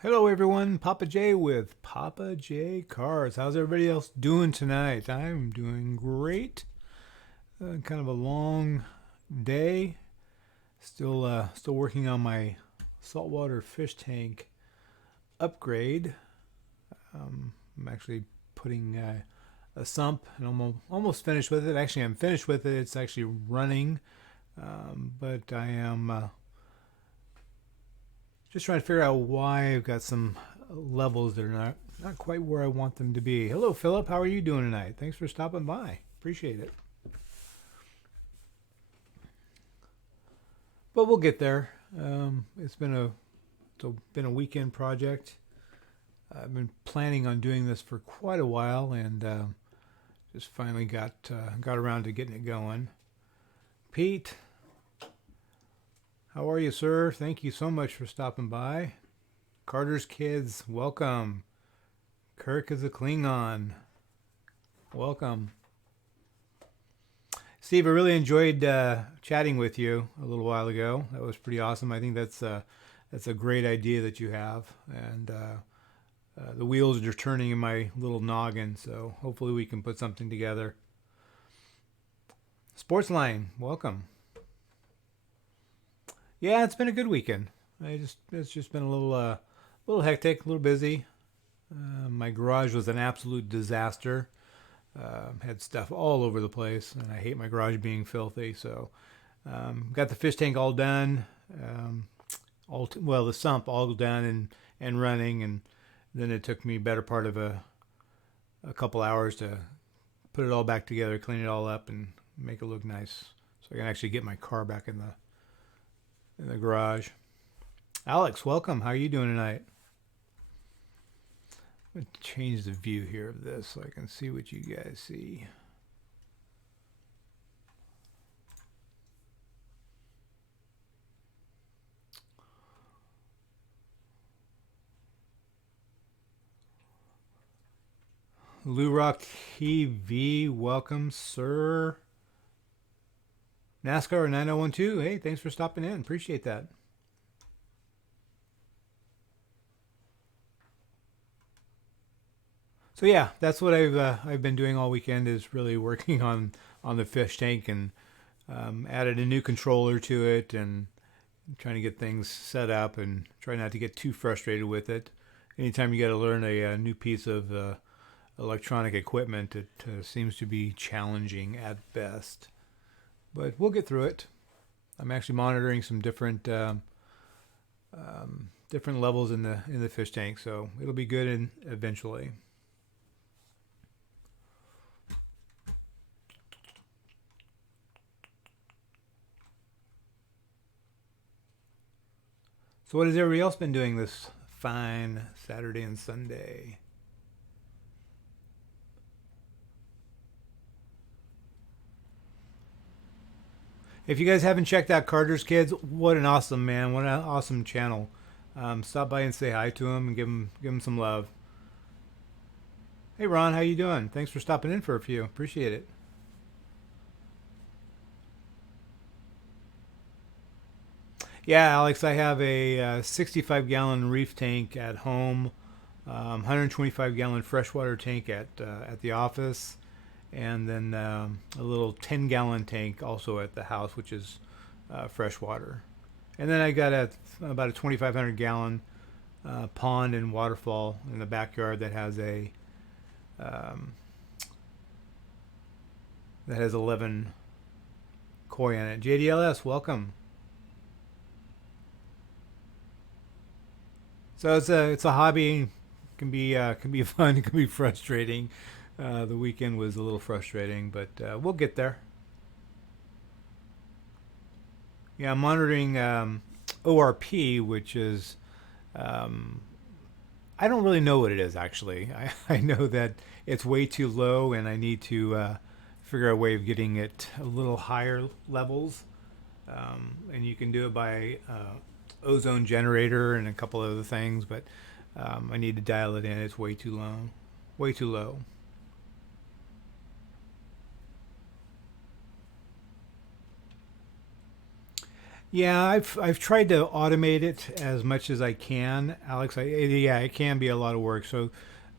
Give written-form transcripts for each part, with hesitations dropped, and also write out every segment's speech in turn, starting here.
Hello, everyone. Papajay with Papajay Cards. How's everybody else doing tonight? I'm doing great. Kind of a long day. Still working on my saltwater fish tank upgrade. I'm actually putting a sump, and almost finished with it. Actually, I'm finished with it. It's actually running, but I am just trying to figure out why I've got some levels that are not quite where I want them to be. Hello, Philip. How are you doing tonight? Thanks for stopping by. Appreciate it. But we'll get there. It's been a weekend project. I've been planning on doing this for quite a while, and just finally got around to getting it going. Pete, how are you, sir? Thank you so much for stopping by. Carter's kids, welcome. Kirk is a Klingon. Welcome. Steve, I really enjoyed chatting with you a little while ago. That was pretty awesome. I think that's a great idea that you have, and the wheels are turning in my little noggin. So hopefully we can put something together. Sportsline, welcome. Yeah, it's been a good weekend. It's just been a little hectic, a little busy. My garage was an absolute disaster. Had stuff all over the place, and I hate my garage being filthy. So, got the fish tank all done, the sump all done and running, and then it took me better part of a couple hours to put it all back together, clean it all up, and make it look nice, so I can actually get my car back in the garage. Alex, welcome. How are you doing tonight? I'm gonna change the view here of this so I can see what you guys see. Lou Rock TV, welcome, sir. NASCAR 9012, hey, thanks for stopping in. Appreciate that. So yeah, that's what I've been doing all weekend is really working on the fish tank, and added a new controller to it, and trying to get things set up and try not to get too frustrated with it. Anytime you got to learn a new piece of electronic equipment, it seems to be challenging at best. But we'll get through it. I'm actually monitoring some different levels in the fish tank, so it'll be good eventually. So what has everybody else been doing this fine Saturday and Sunday? If you guys haven't checked out Carter's Kids, what an awesome man! What an awesome channel. Stop by and say hi to him and give him some love. Hey Ron, how you doing? Thanks for stopping in for a few. Appreciate it. Yeah, Alex, I have a 65-gallon reef tank at home, 125-gallon freshwater tank at the office, and then a little 10-gallon tank also at the house, which is freshwater. And then I got about a 2,500-gallon pond and waterfall in the backyard um, that has 11 koi in it. JDLS, welcome. So it's a hobby. Can be fun. It can be frustrating. The weekend was a little frustrating, but we'll get there. Yeah, I'm monitoring ORP, which is um, I don't really know what it is actually. I know that it's way too low, and I need to figure out a way of getting it a little higher levels. And you can do it by ozone generator and a couple other things, but I need to dial it in. It's way too low. Way too low. Yeah, I've tried to automate it as much as I can, Alex. Yeah, it can be a lot of work. So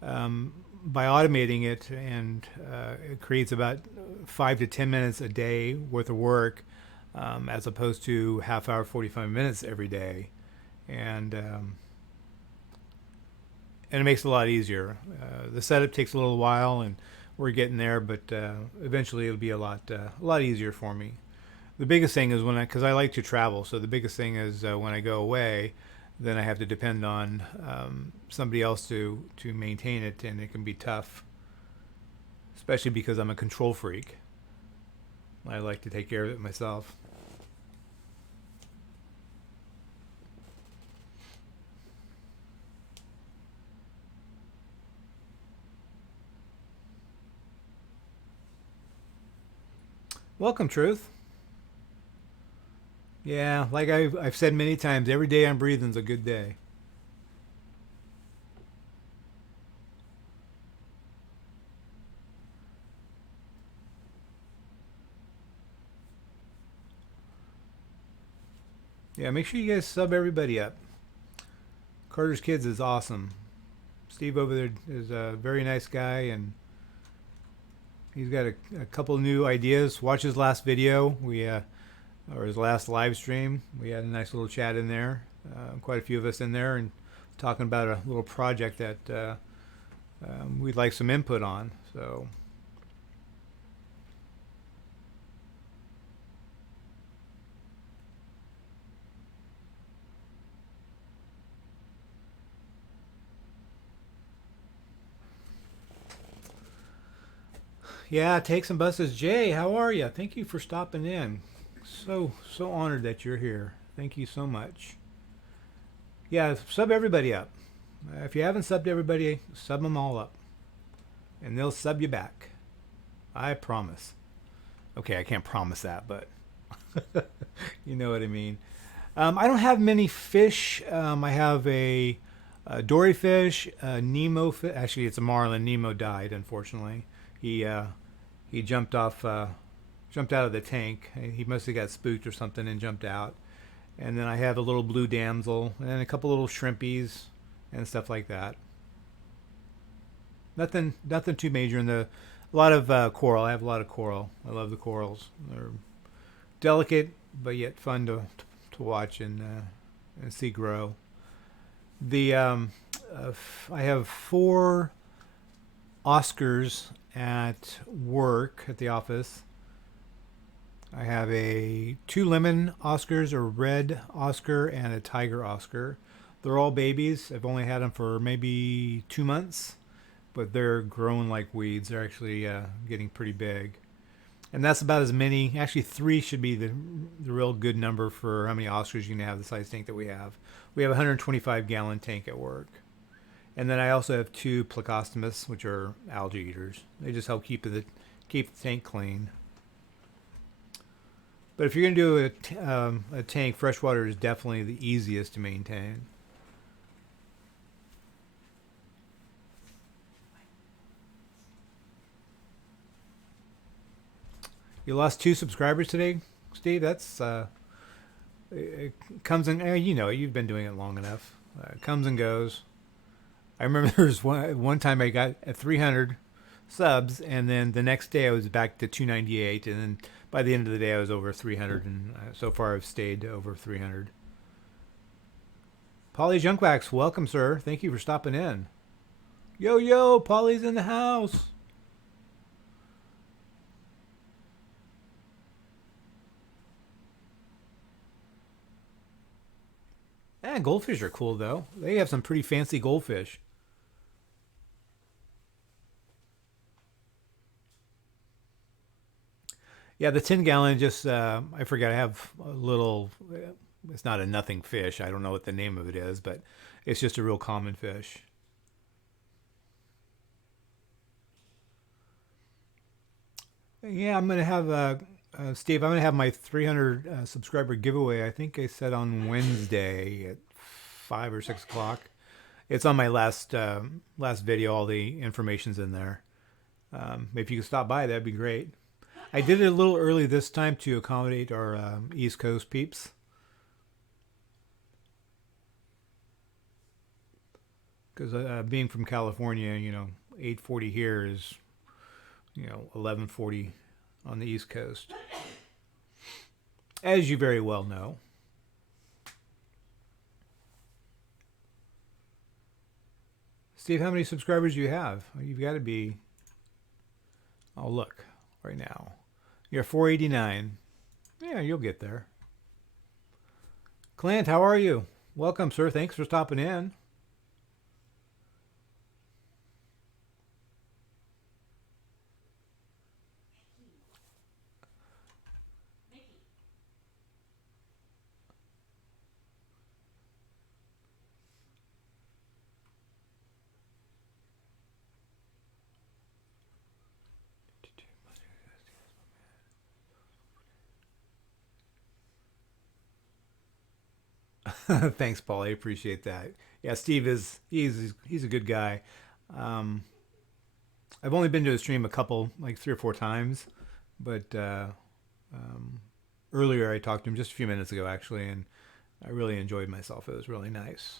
by automating it, and it creates about 5 to 10 minutes a day worth of work, as opposed to half hour, 45 minutes every day, and um, and it makes it a lot easier. The setup takes a little while, and we're getting there, but eventually it'll be a lot easier for me. The biggest thing is because I like to travel, so the biggest thing is when I go away, then I have to depend on somebody else to maintain it, and it can be tough, especially because I'm a control freak. I like to take care of it myself. Welcome, Truth. Yeah, like I've said many times, every day I'm breathing's a good day. Yeah, make sure you guys sub everybody up. Carter's Kids is awesome. Steve over there is a very nice guy, and he's got a couple new ideas. Watch his last video. Or his last live stream. We had a nice little chat in there. Quite a few of us in there, and talking about a little project that we'd like some input on. So yeah, Takes and Buses. Jay, how are you? Thank you for stopping in. So honored that you're here. Thank you so much. Yeah, sub everybody up. If you haven't subbed everybody, sub them all up, and they'll sub you back. I promise. Okay, I can't promise that, but you know what I mean. I don't have many fish. I have a dory fish, a Nemo fish. Actually, it's a marlin. Nemo died, unfortunately. He uh, he jumped out of the tank. He must have got spooked or something and jumped out. And then I have a little blue damsel and a couple little shrimpies and stuff like that. Nothing too major in the. A lot of coral. I have a lot of coral. I love the corals. They're delicate but yet fun to watch and see grow. The I have four Oscars at work at the office. I have a two lemon Oscars, a red Oscar, and a tiger Oscar. They're all babies. I've only had them for maybe 2 months, but they're growing like weeds. They're actually getting pretty big. And that's about as many. Actually, three should be the real good number for how many Oscars you can have, the size tank that we have. We have a 125-gallon tank at work. And then I also have two Plecostomus, which are algae eaters. They just help keep the tank clean. But if you're going to do a tank, freshwater is definitely the easiest to maintain. You lost 2 subscribers today, Steve. That's it comes and you know you've been doing it long enough. It comes and goes. I remember there was one time I got at 300 subs, and then the next day I was back to 298, and then by the end of the day I was over 300, and so far I've stayed over 300. Polly Junkwax, welcome, sir. Thank you for stopping in. Yo, yo, Polly's in the house. Yeah, goldfish are cool though. They have some pretty fancy goldfish. Yeah, the 10 gallon just I forget. I have a little. It's not a nothing fish. I don't know what the name of it is, but it's just a real common fish. Yeah, I'm gonna have Steve. I'm gonna have my 300 subscriber giveaway. I think I said on Wednesday at 5 or 6 o'clock. It's on my last video. All the information's in there. If you could stop by, that'd be great. I did it a little early this time to accommodate our East Coast peeps. because being from California, 8:40 here is 11:40 on the East Coast, as you very well know. Steve, how many subscribers do you have? You've got to be. Oh, look, right now. You're 489. Yeah, you'll get there. Clint, how are you? Welcome, sir. Thanks for stopping in. Thanks, Paul. I appreciate that. Yeah, Steve he's a good guy. Um, I've only been to his stream a couple, like 3 or 4 times, but earlier I talked to him just a few minutes ago, actually, and I really enjoyed myself. It was really nice.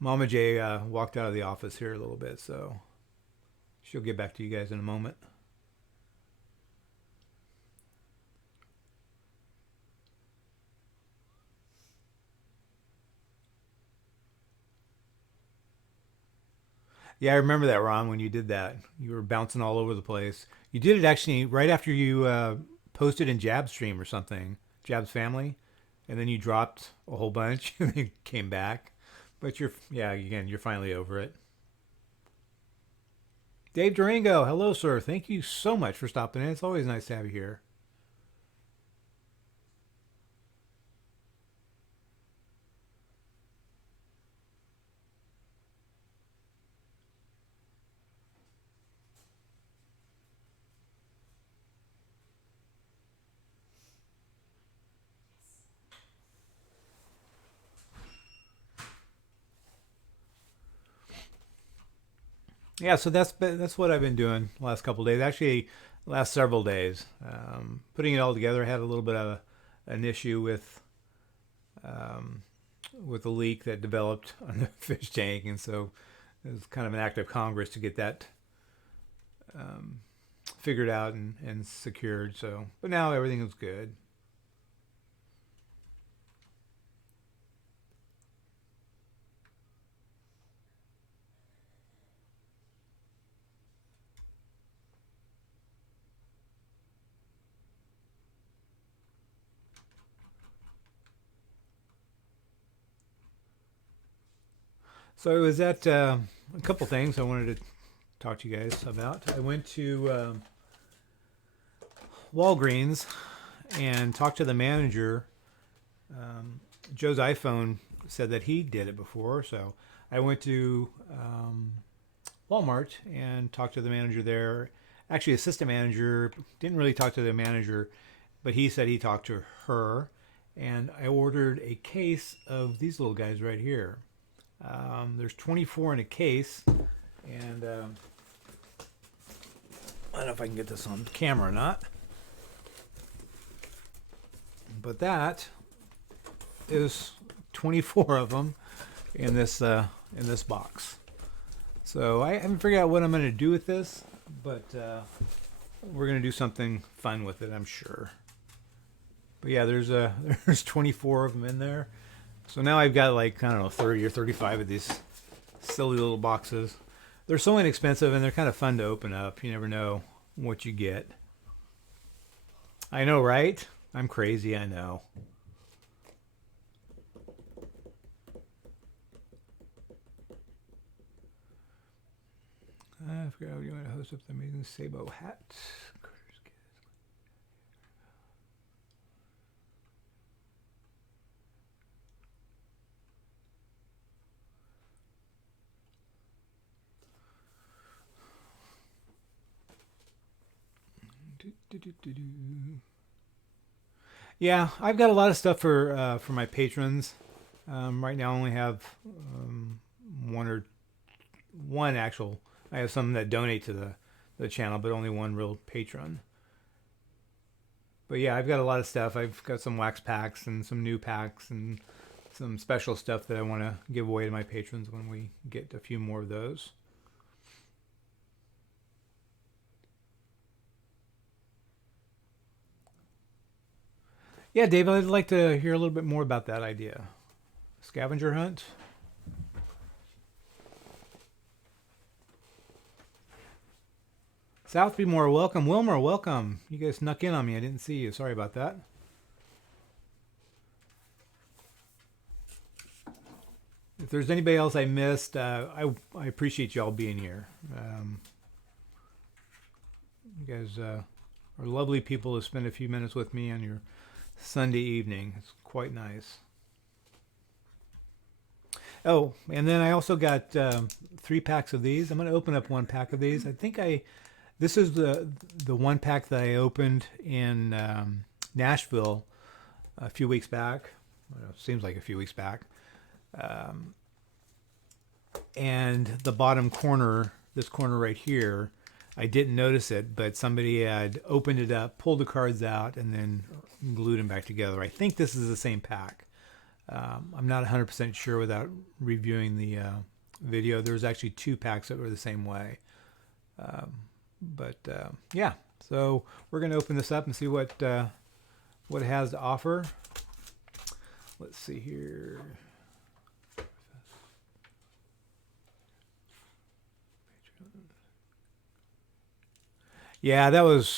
Mama J walked out of the office here a little bit, so she'll get back to you guys in a moment. Yeah, I remember that, Ron, when you did that. You were bouncing all over the place. You did it actually right after you posted in Jab's stream or something, Jab's family, and then you dropped a whole bunch and then came back. But yeah, again, you're finally over it. Dave Durango, hello, sir. Thank you so much for stopping in. It's always nice to have you here. Yeah, so that's what I've been doing the last couple of days. Actually, last several days, putting it all together. I had a little bit of an issue um, with a leak that developed on the fish tank, and so it was kind of an act of Congress to get that um, figured out and secured. So, but now everything is good. So it was at a couple things I wanted to talk to you guys about. I went to Walgreens and talked to the manager. Um, Joe's iPhone said that he did it before, so I went to Walmart and talked to the manager there. Actually, assistant manager didn't really talk to the manager, but he said he talked to her. And I ordered a case of these little guys right here. There's 24 in a case, and I don't know if I can get this on camera or not. But that is 24 of them in this box. So I haven't figured out what I'm going to do with this, but we're going to do something fun with it, I'm sure. But yeah, there's 24 of them in there. So now I've got like, I don't know, 30 or 35 of these silly little boxes. They're so inexpensive and they're kind of fun to open up. You never know what you get. I know, right? I'm crazy, I know. I forgot how you want to host up the amazing Sabo hat. Yeah, I've got a lot of stuff for my patrons. Right now, I only have one actual. I have some that donate to the channel, but only one real patron. But yeah, I've got a lot of stuff. I've got some wax packs and some new packs and some special stuff that I want to give away to my patrons when we get a few more of those. Yeah, David, I'd like to hear a little bit more about that idea. Scavenger hunt? Southbymore, welcome. Wilmer, welcome. You guys snuck in on me. I didn't see you. Sorry about that. If there's anybody else I missed, I appreciate y'all being here. You guys are lovely people to spend a few minutes with me on your Sunday evening. It's quite nice. Oh, and then I also got 3 packs of these. I'm going to open up 1 pack of these. I think this is the 1 pack that I opened in Nashville a few weeks back. Well, it seems like a few weeks back. And the bottom corner, this corner right here, I didn't notice it, but somebody had opened it up, pulled the cards out, and then glued them back together. I think this is the same pack. I'm not 100% sure without reviewing the video. There's actually 2 packs that were the same way. Yeah, so we're going to open this up and see what it has to offer. Let's see here. Yeah, that was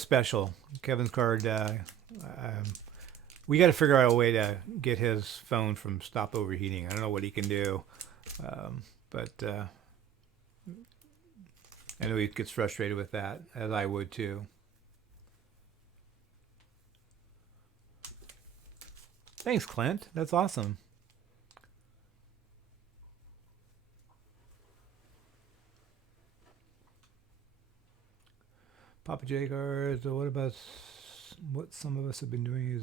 special. Kevin's card. We got to figure out a way to get his phone from stop overheating. I don't know what he can do, but I know he gets frustrated with that, as I would too. Thanks, Clint. That's awesome. Papajay Cards. What some of us have been doing is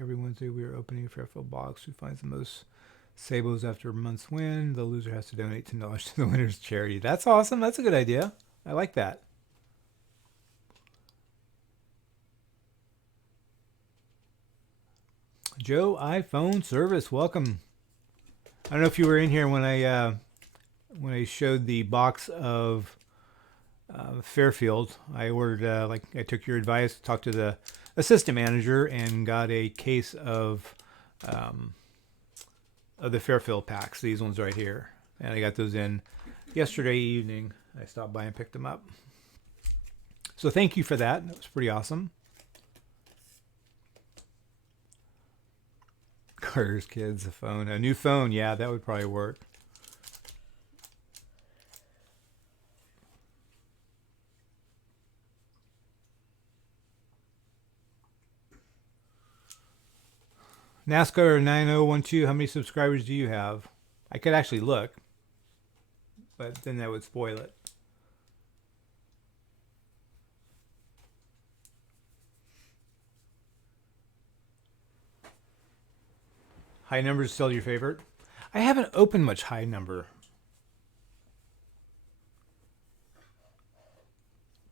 every Wednesday we are opening a Fairfield box. Who finds the most Sabos after a month's win? The loser has to donate $10 to the winner's charity. That's awesome. That's a good idea. I like that. Joe iPhone Service, welcome. I don't know if you were in here when I showed the box of Fairfield. I ordered, I took your advice, talked to the assistant manager, and got a case of the Fairfield packs. These ones right here, and I got those in yesterday evening. I stopped by and picked them up. So thank you for that. That was pretty awesome. Carter's kids, a phone, a new phone. Yeah, that would probably work. NASCAR 9012, how many subscribers do you have? I could actually look, but then that would spoil it. High number is still your favorite? I haven't opened much high number.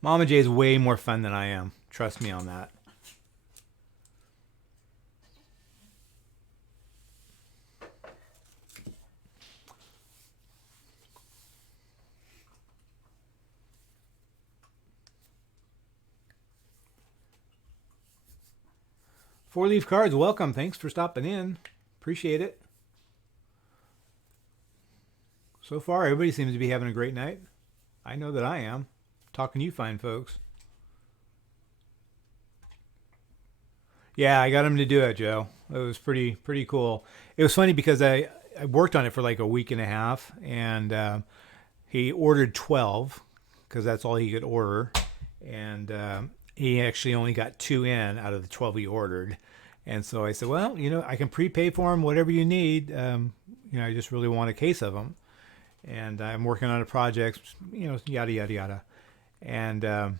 Mama J is way more fun than I am. Trust me on that. Four Leaf Cards, welcome. Thanks for stopping in. Appreciate it. So far, everybody seems to be having a great night. I know that I am. Talking to you fine folks. Yeah, I got him to do it, Joe. It was pretty cool. It was funny because I worked on it for like a week and a half, and he ordered 12 because that's all he could order, and he actually only got 2 in out of the 12 he ordered. And so I said, well, I can prepay for them, whatever you need. I just really want a case of them. And I'm working on a project, yada, yada, yada. And I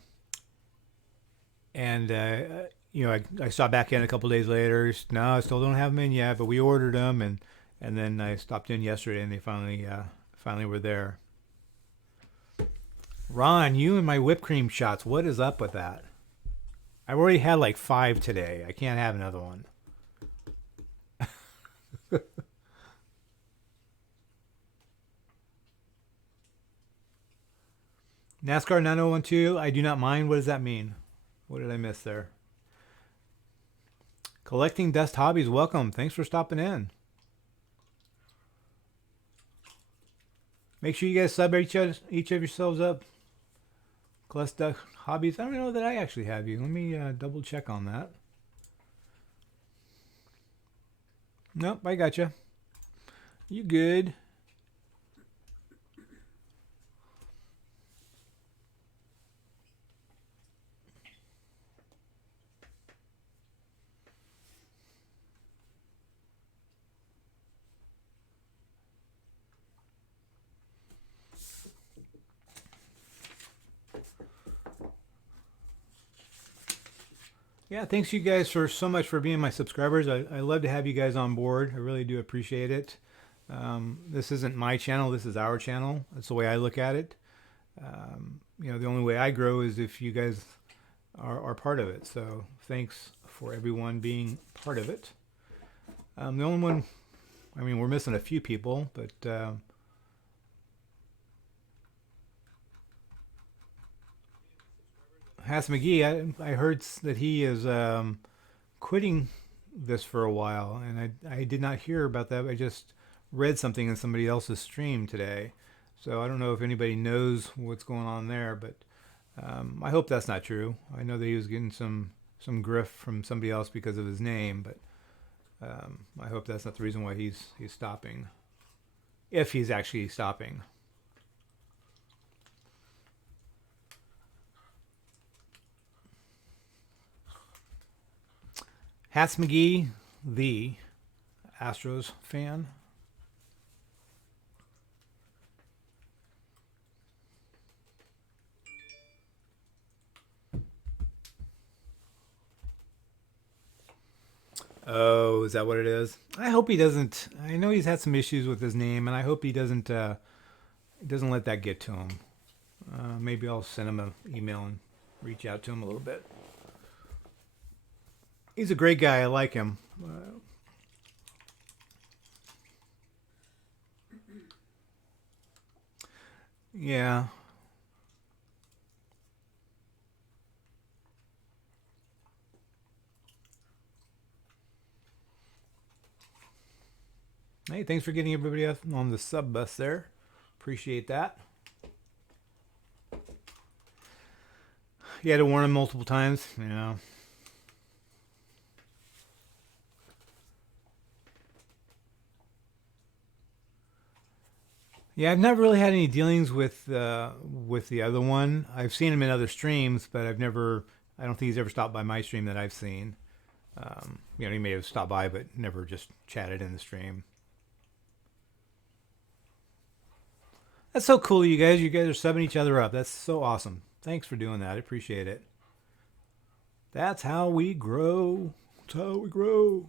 stopped back in a couple days later. No, I still don't have them in yet, but we ordered them. And then I stopped in yesterday, and they finally were there. Ron, you and my whipped cream shots, what is up with that? I've already had like 5 today. I can't have another one. NASCAR 9012, I do not mind. What does that mean? What did I miss there? Collecting Dust Hobbies, welcome. Thanks for stopping in. Make sure you guys sub each of yourselves up. Collect Dust Hobbies. I don't know that I actually have you. Let me double check on that. Nope, I got you. You good. Yeah, thanks you guys for so much for being my subscribers. I love to have you guys on board. I really do appreciate it. This isn't my channel. This is our channel. That's the way I look at it. You know, the only way I grow is if you guys are part of it. So thanks for everyone being part of it. The only one, I mean, we're missing a few people, but Hass McGee, I heard that he is quitting this for a while, and I did not hear about that. I just read something in somebody else's stream today. So I don't know if anybody knows what's going on there, but I hope that's not true. I know that he was getting some griff from somebody else because of his name, but I hope that's not the reason why he's stopping, if he's actually stopping. Hats McGee, the Astros fan. Oh, is that what it is? I hope he doesn't. I know he's had some issues with his name, and I hope he doesn't let that get to him. Maybe I'll send him an email and reach out to him a little bit. He's a great guy. I like him. Yeah. Hey, thanks for getting everybody else on the sub bus there. Appreciate that. You had to warn him multiple times, you know. Yeah, I've never really had any dealings with the other one. I've seen him in other streams, but I've never. I don't think he's ever stopped by my stream that I've seen. You know, he may have stopped by, but never just chatted in the stream. That's so cool, you guys. You guys are subbing each other up. That's so awesome. Thanks for doing that. I appreciate it. That's how we grow. That's how we grow.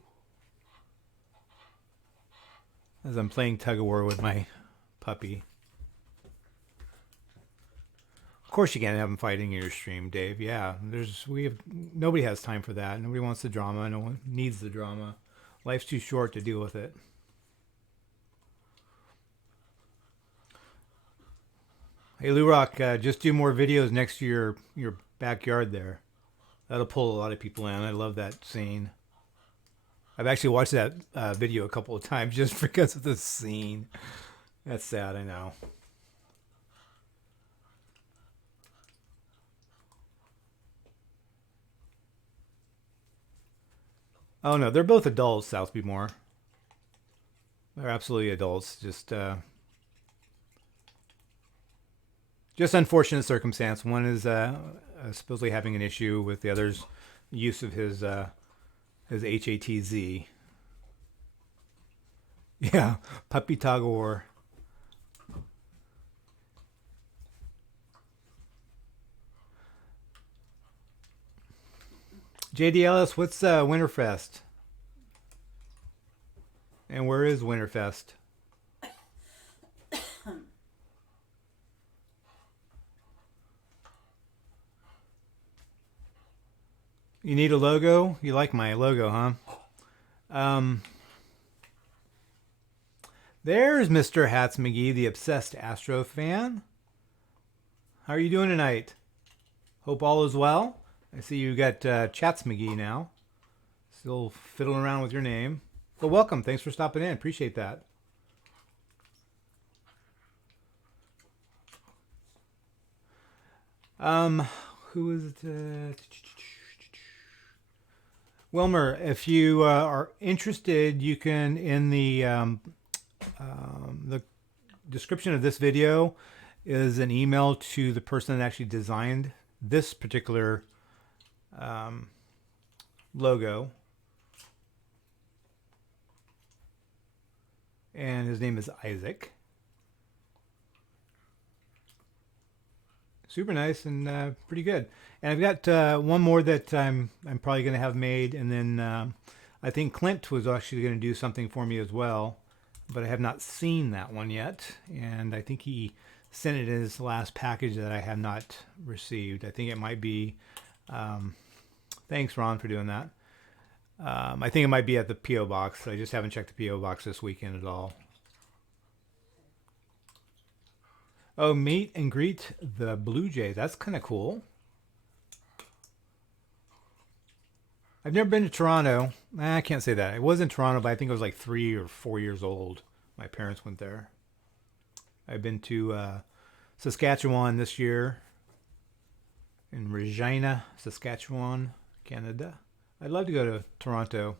As I'm playing tug of war with my puppy. Of course you can't have them fighting in your stream, Dave. Yeah, nobody has time for that. Nobody wants the drama. No one needs the drama. Life's too short to deal with it. Hey, Lou Rock, just do more videos next to your backyard there. That'll pull a lot of people in. I love that scene. I've actually watched that video a couple of times just because of the scene. That's sad, I know. Oh no, they're both adults, Southby Moore. They're absolutely adults. Just unfortunate circumstance. One is supposedly having an issue with the other's use of his HATZ. Yeah, puppy tug of war. JD Ellis, what's Winterfest? And where is Winterfest? You need a logo? You like my logo, huh? There's Mr. Hats McGee, the obsessed Astro fan. How are you doing tonight? Hope all is well. I see you got Chats McGee now. Still fiddling around with your name. But welcome. Thanks for stopping in. Appreciate that. Who is it? Wilmer, if you are interested, you can, in the description of this video is an email to the person that actually designed this particular logo. And his name is Izaak. Super nice and pretty good. And I've got one more that I'm probably going to have made, and then I think Clint was actually going to do something for me as well, but I have not seen that one yet. And I think he sent it in his last package that I have not received. I think it might be. Thanks, Ron, for doing that. I think it might be at the P.O. box. I just haven't checked the P.O. box this weekend at all. Oh, meet and greet the Blue Jays. That's kind of cool. I've never been to Toronto. I can't say that. I was in Toronto, but I think I was like 3 or 4 years old. My parents went there. I've been to Saskatchewan this year. In Regina, Saskatchewan, Canada. I'd love to go to Toronto.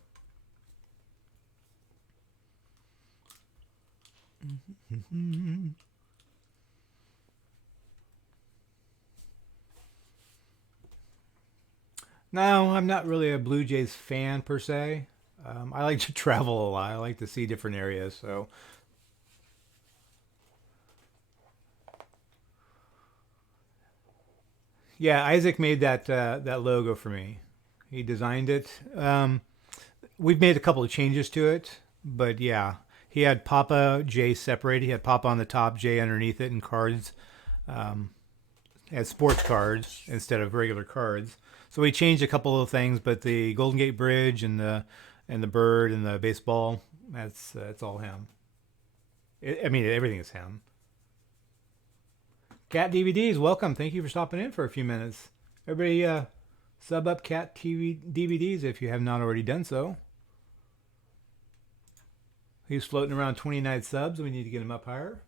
No, I'm not really a Blue Jays fan per se. I like to travel a lot. I like to see different areas. So, yeah, Izaak made that logo for me. He designed it. We've made a couple of changes to it, but yeah, he had Papa J separated. He had Papa on the top, J underneath it, and cards. Had sports cards instead of regular cards. So we changed a couple of things, but the Golden Gate Bridge and the bird and the baseball, that's all him. I mean, everything is him. Cat DVDs, welcome. Thank you for stopping in for a few minutes. Everybody, sub up Cat TV DVDs if you have not already done so. He's floating around 29 subs. We need to get him up higher.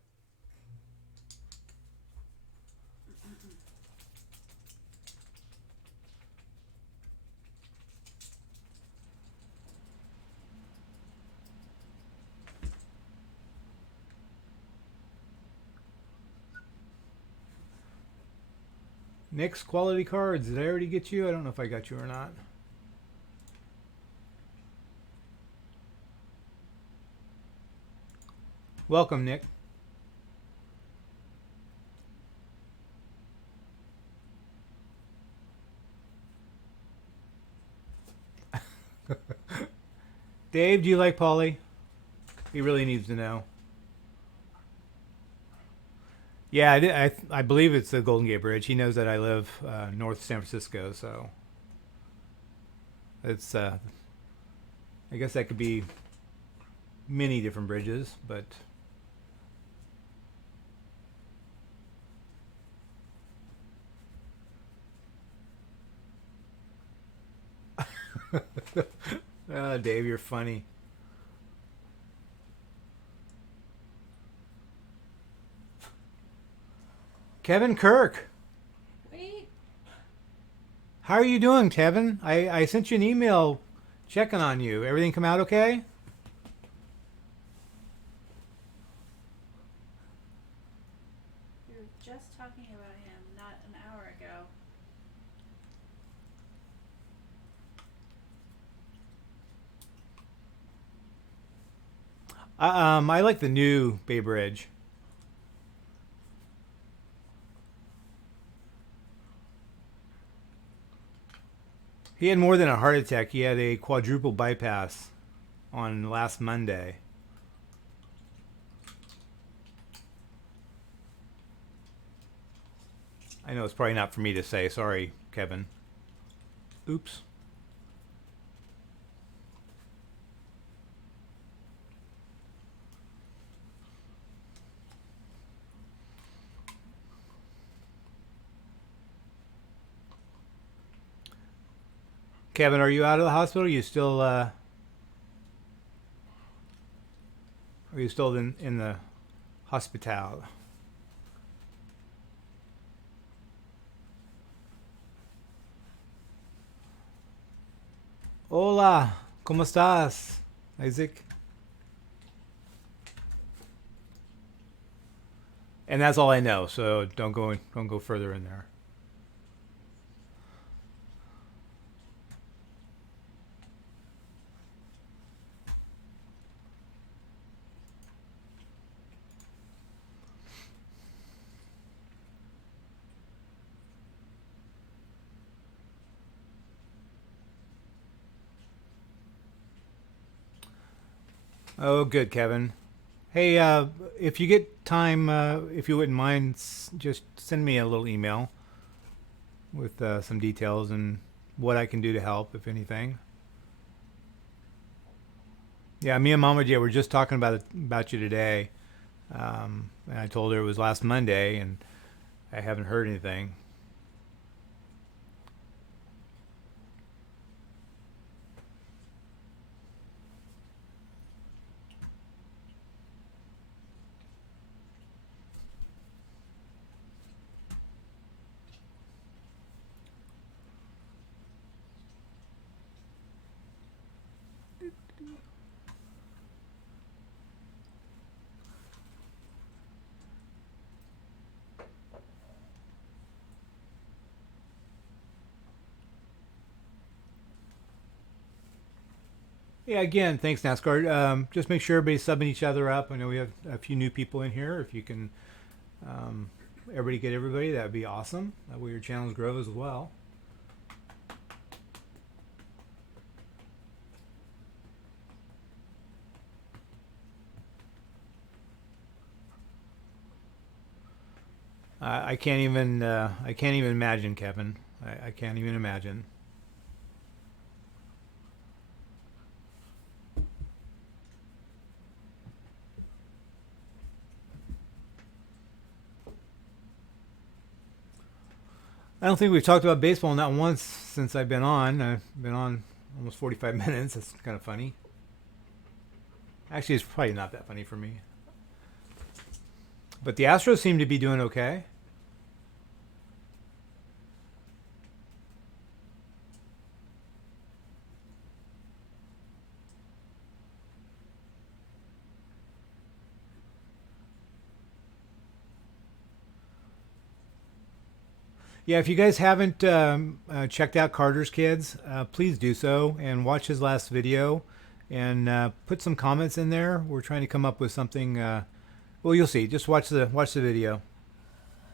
Nick's Quality Cards. Did I already get you? I don't know if I got you or not. Welcome, Nick. Dave, do you like Polly? He really needs to know. Yeah, I believe it's the Golden Gate Bridge. He knows that I live north San Francisco, so it's I guess that could be many different bridges, but Dave, you're funny. Kevin Kirk. Wait. How are you doing, Kevin? I sent you an email checking on you. Everything come out okay? We were just talking about him not an hour ago. I like the new Bay Bridge. He had more than a heart attack. He had a quadruple bypass on last Monday. I know it's probably not for me to say. Sorry, Kevin. Oops. Kevin, are you out of the hospital? Are you still in the hospital? Hola, ¿cómo estás, Isaac? And that's all I know, so don't go further in there. Oh, good, Kevin. Hey, if you get time, if you wouldn't mind, just send me a little email with some details and what I can do to help, if anything. Yeah, me and Mama J were just talking about you today, and I told her it was last Monday, and I haven't heard anything. Yeah, again, thanks, NASCAR. Just make sure everybody's subbing each other up. I know we have a few new people in here. If you can, um, everybody get everybody, that'd be awesome. That way your channels grow as well. I can't even imagine, Kevin. I can't even imagine. I don't think we've talked about baseball not once since I've been on. I've been on almost 45 minutes. That's kind of funny. Actually, it's probably not that funny for me. But the Astros seem to be doing okay. Yeah, if you guys haven't checked out Carter's Kids, please do so and watch his last video and put some comments in there. We're trying to come up with something. Well, you'll see. Just watch the video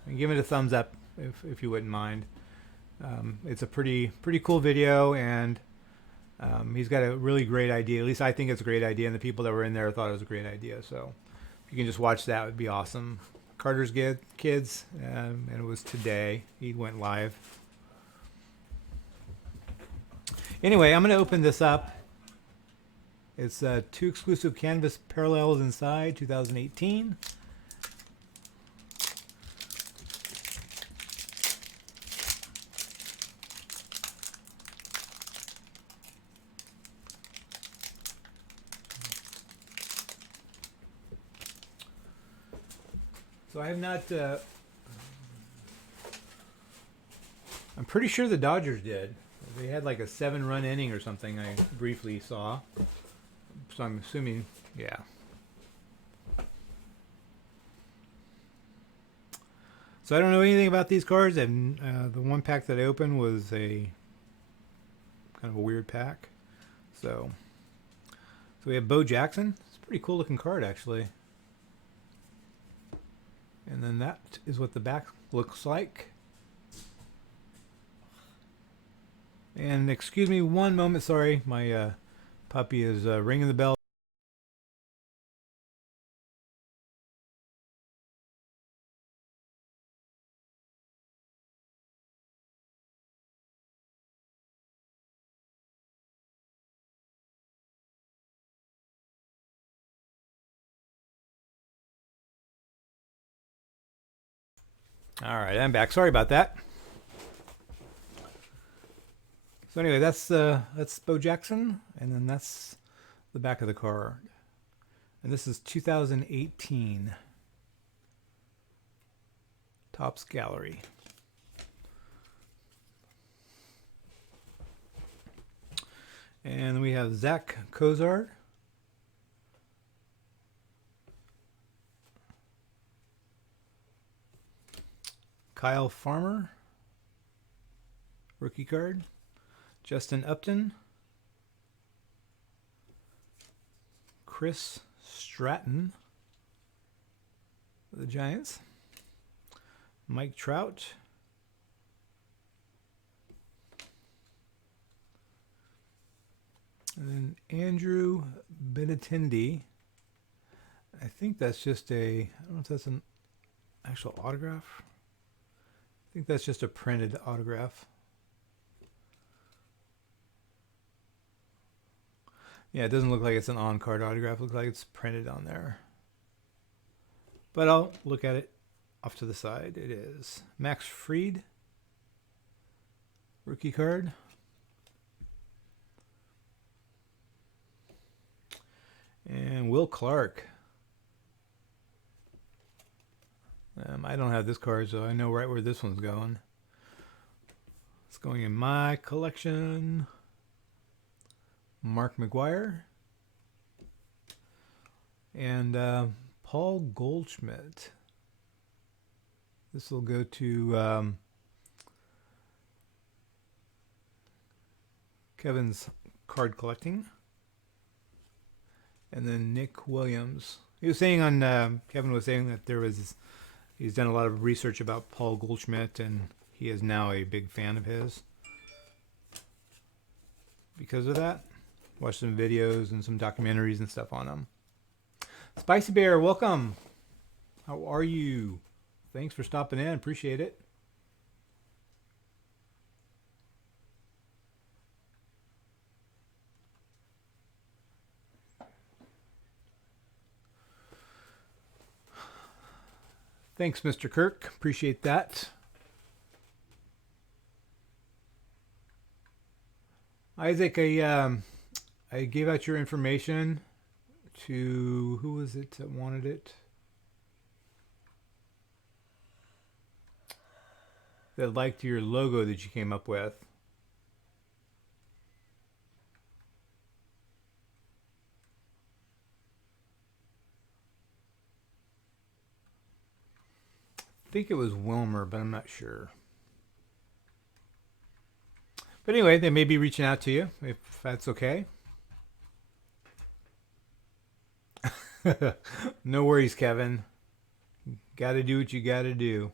and give it a thumbs up if you wouldn't mind. It's a pretty cool video, and he's got a really great idea. At least I think it's a great idea, and the people that were in there thought it was a great idea. So if you can just watch that, it would be awesome. Carter's Kids, and it was today. He went live. Anyway, I'm going to open this up. It's two exclusive canvas parallels inside, 2018. So I have not. I'm pretty sure the Dodgers did. They had like a 7-run inning or something. I briefly saw. So I'm assuming, yeah. So I don't know anything about these cards, and the one pack that I opened was a kind of a weird pack. So we have Bo Jackson. It's a pretty cool looking card, actually. And then that is what the back looks like. And excuse me one moment, sorry, my puppy is ringing the bell. All right, I'm back. Sorry about that. So anyway, that's Bo Jackson, and then that's the back of the card. And this is 2018 Topps Gallery. And we have Zach Kozard. Kyle Farmer. Rookie card. Justin Upton. Chris Stratton. The Giants. Mike Trout. And then Andrew Benintendi. I think that's just a, I don't know if that's an actual autograph. I think that's just a printed autograph. Yeah, it doesn't look like it's an on-card autograph. It looks like it's printed on there. But I'll look at it off to the side. It is Max Fried. Rookie card. And Will Clark. I don't have this card, so I know right where this one's going. It's going in my collection. Mark McGuire. And Paul Goldschmidt. This will go to Kevin's card collecting. And then Nick Williams. He was saying on, Kevin was saying that he's done a lot of research about Paul Goldschmidt, and he is now a big fan of his. Because of that, watched some videos and some documentaries and stuff on him. Spicy Bear, welcome. How are you? Thanks for stopping in. Appreciate it. Thanks, Mr. Kirk. Appreciate that. Isaac, I gave out your information to, who was it that wanted it? That liked your logo that you came up with. I think it was Wilmer, but I'm not sure. But anyway, they may be reaching out to you, if that's okay. No worries, Kevin. Gotta do what you gotta do.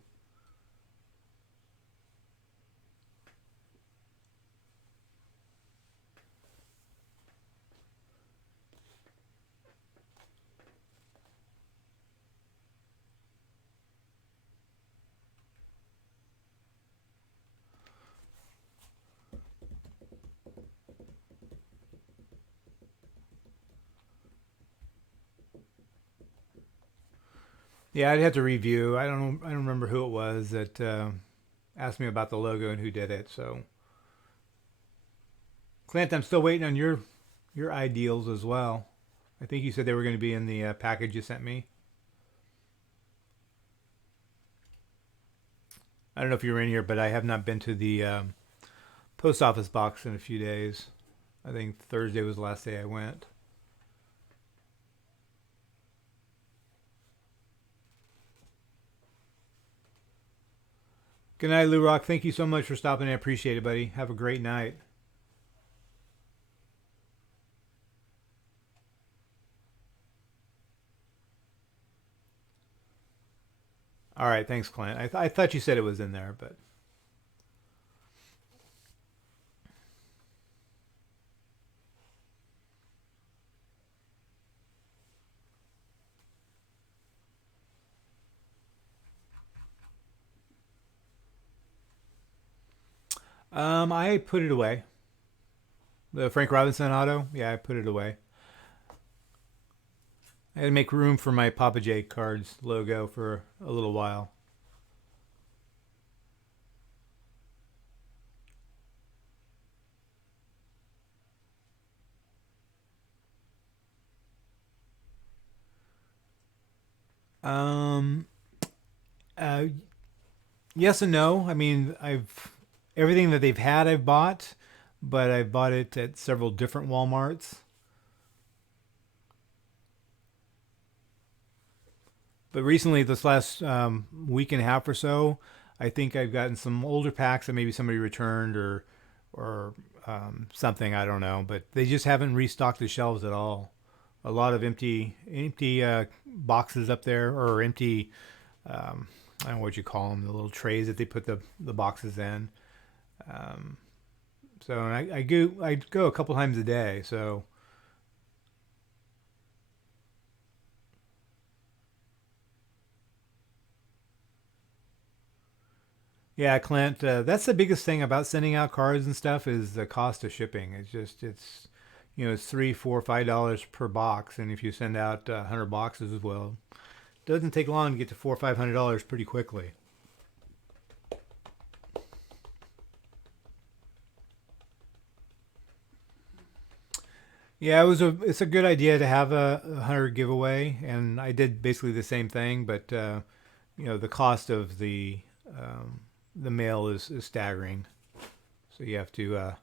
Yeah, I'd have to review. I don't remember who it was that asked me about the logo and who did it. So, Clint, I'm still waiting on your ideals as well. I think you said they were going to be in the package you sent me. I don't know if you were in here, but I have not been to the post office box in a few days. I think Thursday was the last day I went. Good night, Lou Rock. Thank you so much for stopping in. I appreciate it, buddy. Have a great night. All right, thanks, Clint. I thought you said it was in there, but I put it away. The Frank Robinson auto, yeah, I put it away. I had to make room for my Papajay Cards logo for a little while. Um, uh, yes and no. I mean, I've everything that they've had I've bought, but I bought it at several different Walmarts. But recently, this last week and a half or so, I think I've gotten some older packs that maybe somebody returned or something. I don't know, but they just haven't restocked the shelves at all. A lot of empty boxes up there, or empty I don't know what you call them, the little trays that they put the boxes in. Um, so and I go a couple times a day. So yeah, Clint, that's the biggest thing about sending out cards and stuff is the cost of shipping. It's it's $3, $4, $5 per box, and if you send out 100 boxes as well, it doesn't take long to get to $400 or $500 pretty quickly. Yeah, it's a good idea to have a hunter giveaway, and I did basically the same thing, but the cost of the mail is staggering. So you have to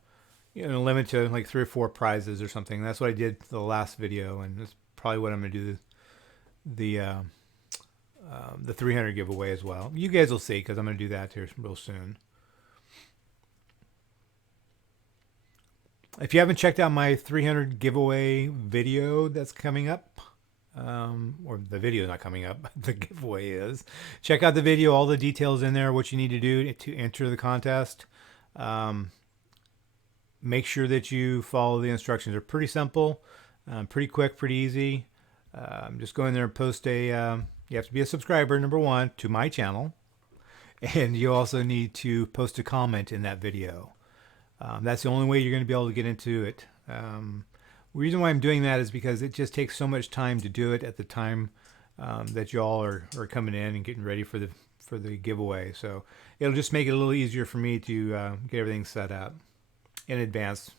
limit to like three or four prizes or something. That's what I did for the last video, and that's probably what I'm gonna do the the 300 giveaway as well. You guys will see because I'm gonna do that here real soon. If you haven't checked out my 300 giveaway video that's coming up, or the video is not coming up, the giveaway is. Check out the video, all the details in there, what you need to do to enter the contest. Um, Make sure that you follow the instructions. They're pretty simple, pretty quick, pretty easy. Just go in there and post you have to be a subscriber, number one, to my channel. And you also need to post a comment in that video. That's the only way you're going to be able to get into it. The reason why I'm doing that is because it just takes so much time to do it at the time that y'all are coming in and getting ready for the giveaway. So it'll just make it a little easier for me to get everything set up in advance.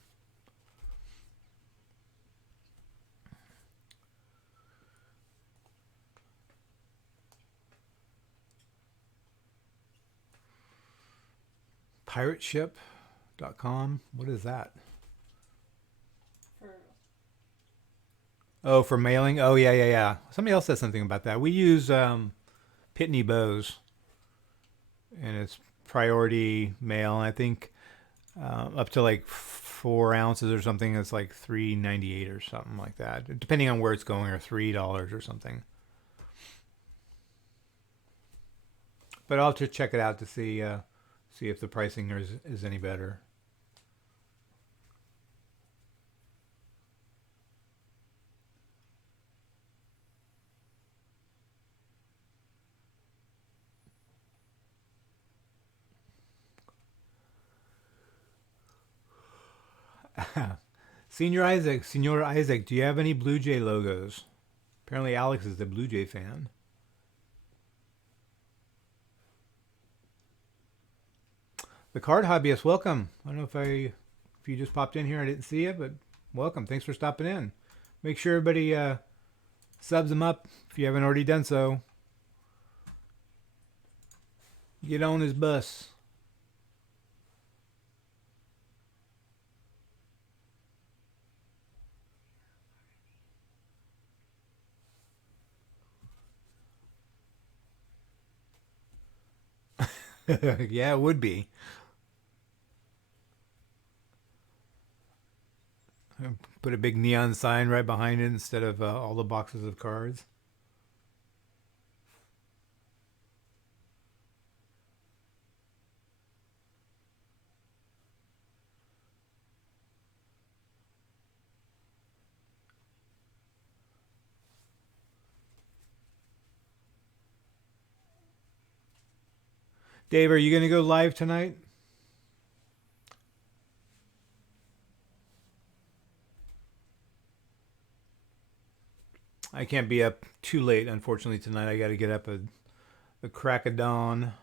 Pirateship.com. What is that? For Oh, for mailing. Oh, yeah, yeah, yeah. Somebody else said something about that. We use Pitney Bowes, and it's priority mail. And I think up to like 4 ounces or something, it's like $3.98 or something like that, depending on where it's going, or $3 or something. But I'll have to check it out to see if the pricing is any better. Senior Isaac, do you have any Blue Jay logos? Apparently, Alex is the Blue Jay fan. The card hobbyist, welcome. I don't know if you just popped in here, I didn't see you, but welcome. Thanks for stopping in. Make sure everybody subs him up if you haven't already done so. Get on his bus. Yeah, it would be. Put a big neon sign right behind it instead of all the boxes of cards. Dave, are you going to go live tonight? I can't be up too late, unfortunately, tonight. I got to get up at the crack of dawn.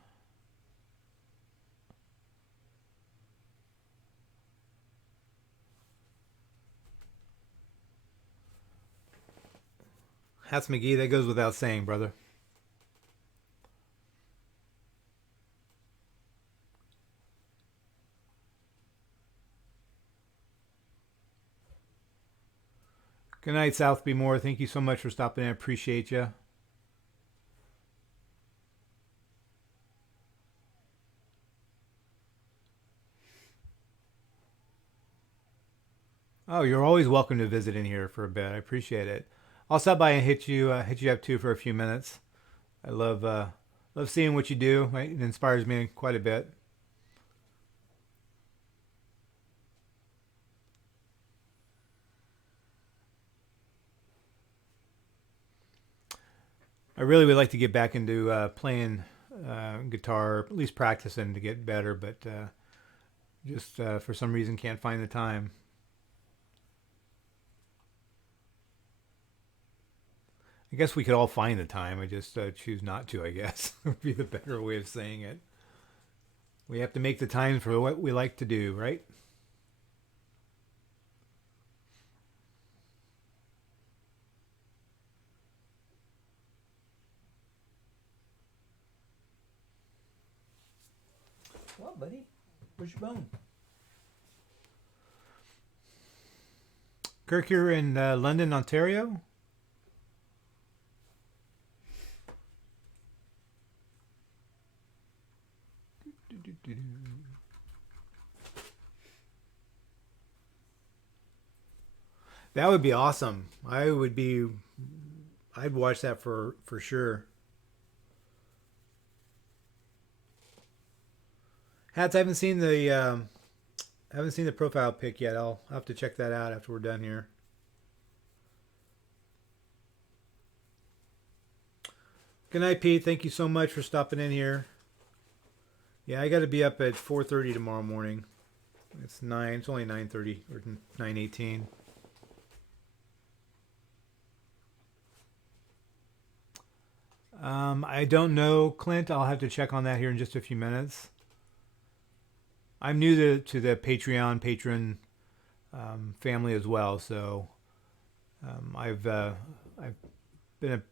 Hats McGee, that goes without saying, brother. Good night, Southby Moore. Thank you so much for stopping in. I appreciate you. Oh, you're always welcome to visit in here for a bit. I appreciate it. I'll stop by and hit you up too for a few minutes. I love seeing what you do. Right? It inspires me quite a bit. I really would like to get back into playing guitar, at least practicing to get better, but just for some reason can't find the time. I guess we could all find the time. I just choose not to, I guess, would be the better way of saying it. We have to make the time for what we like to do, right? Well, buddy, where's your bone? Kirk, you're in London, Ontario? That would be awesome. I'd watch that for sure. Hats, I haven't seen the profile pic yet. I'll have to check that out after we're done here. Good night, Pete. Thank you so much for stopping in here. Yeah, I got to be up at 4:30 tomorrow morning. It's 9. It's only 9:30 or 9:18. I don't know, Clint. I'll have to check on that here in just a few minutes. I'm new to the Patreon patron family as well, so I've been a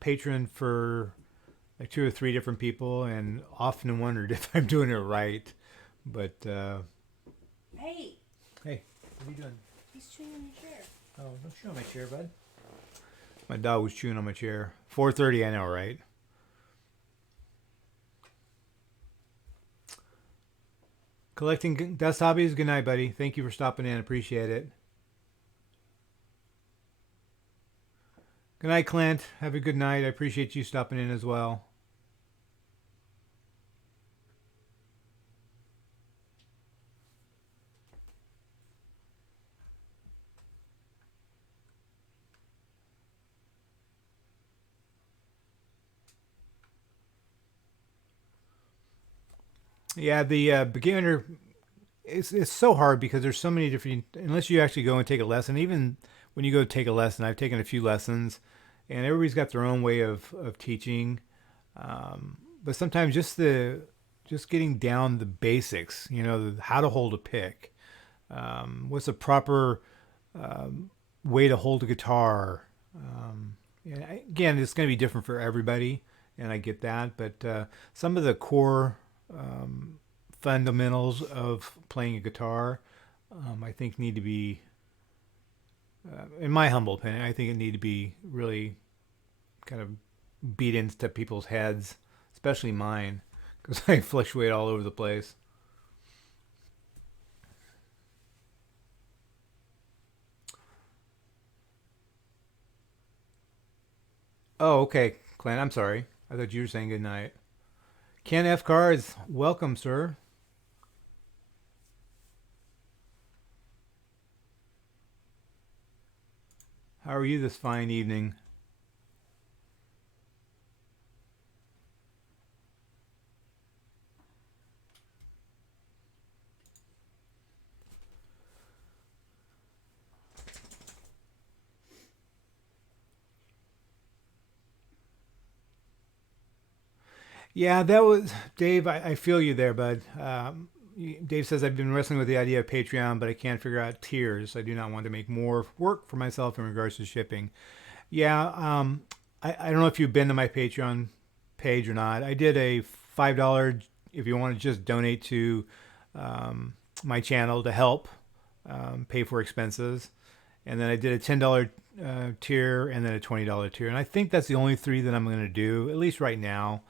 patron for like two or three different people, and often wondered if I'm doing it right. But Hey, hey, what are you doing? he's chewing on your chair. Oh, don't chew on my chair, bud. My dog was chewing on my chair. 4:30, I know, right? Collecting dust hobbies. Good night, buddy. Thank you for stopping in. Appreciate it. Good night, Clint. Have a good night. I appreciate you stopping in as well. Yeah, the beginner, it's so hard because there's so many different. Unless you actually go and take a lesson, even when you go take a lesson, I've taken a few lessons, and everybody's got their own way of teaching. But sometimes just getting down the basics, how to hold a pick, what's the proper way to hold a guitar. And again, it's going to be different for everybody, and I get that. But some of the core fundamentals of playing a guitar, I think need to be, in my humble opinion, I think it need to be really kind of beat into people's heads, especially mine, because I fluctuate all over the place. Oh, okay, Clint. I'm sorry. I thought you were saying good night. Ken F. Cards, welcome, sir. How are you this fine evening? Yeah, that was Dave. I feel you there, bud. Dave says I've been wrestling with the idea of Patreon, but I can't figure out tiers. I do not want to make more work for myself in regards to shipping. Yeah, I don't know if you've been to my Patreon page or not. I did a $5 if you want to just donate to my channel to help pay for expenses. and then I did a $10 tier, and then a $20 tier. And I think that's the only three that I'm going to do, at least right now.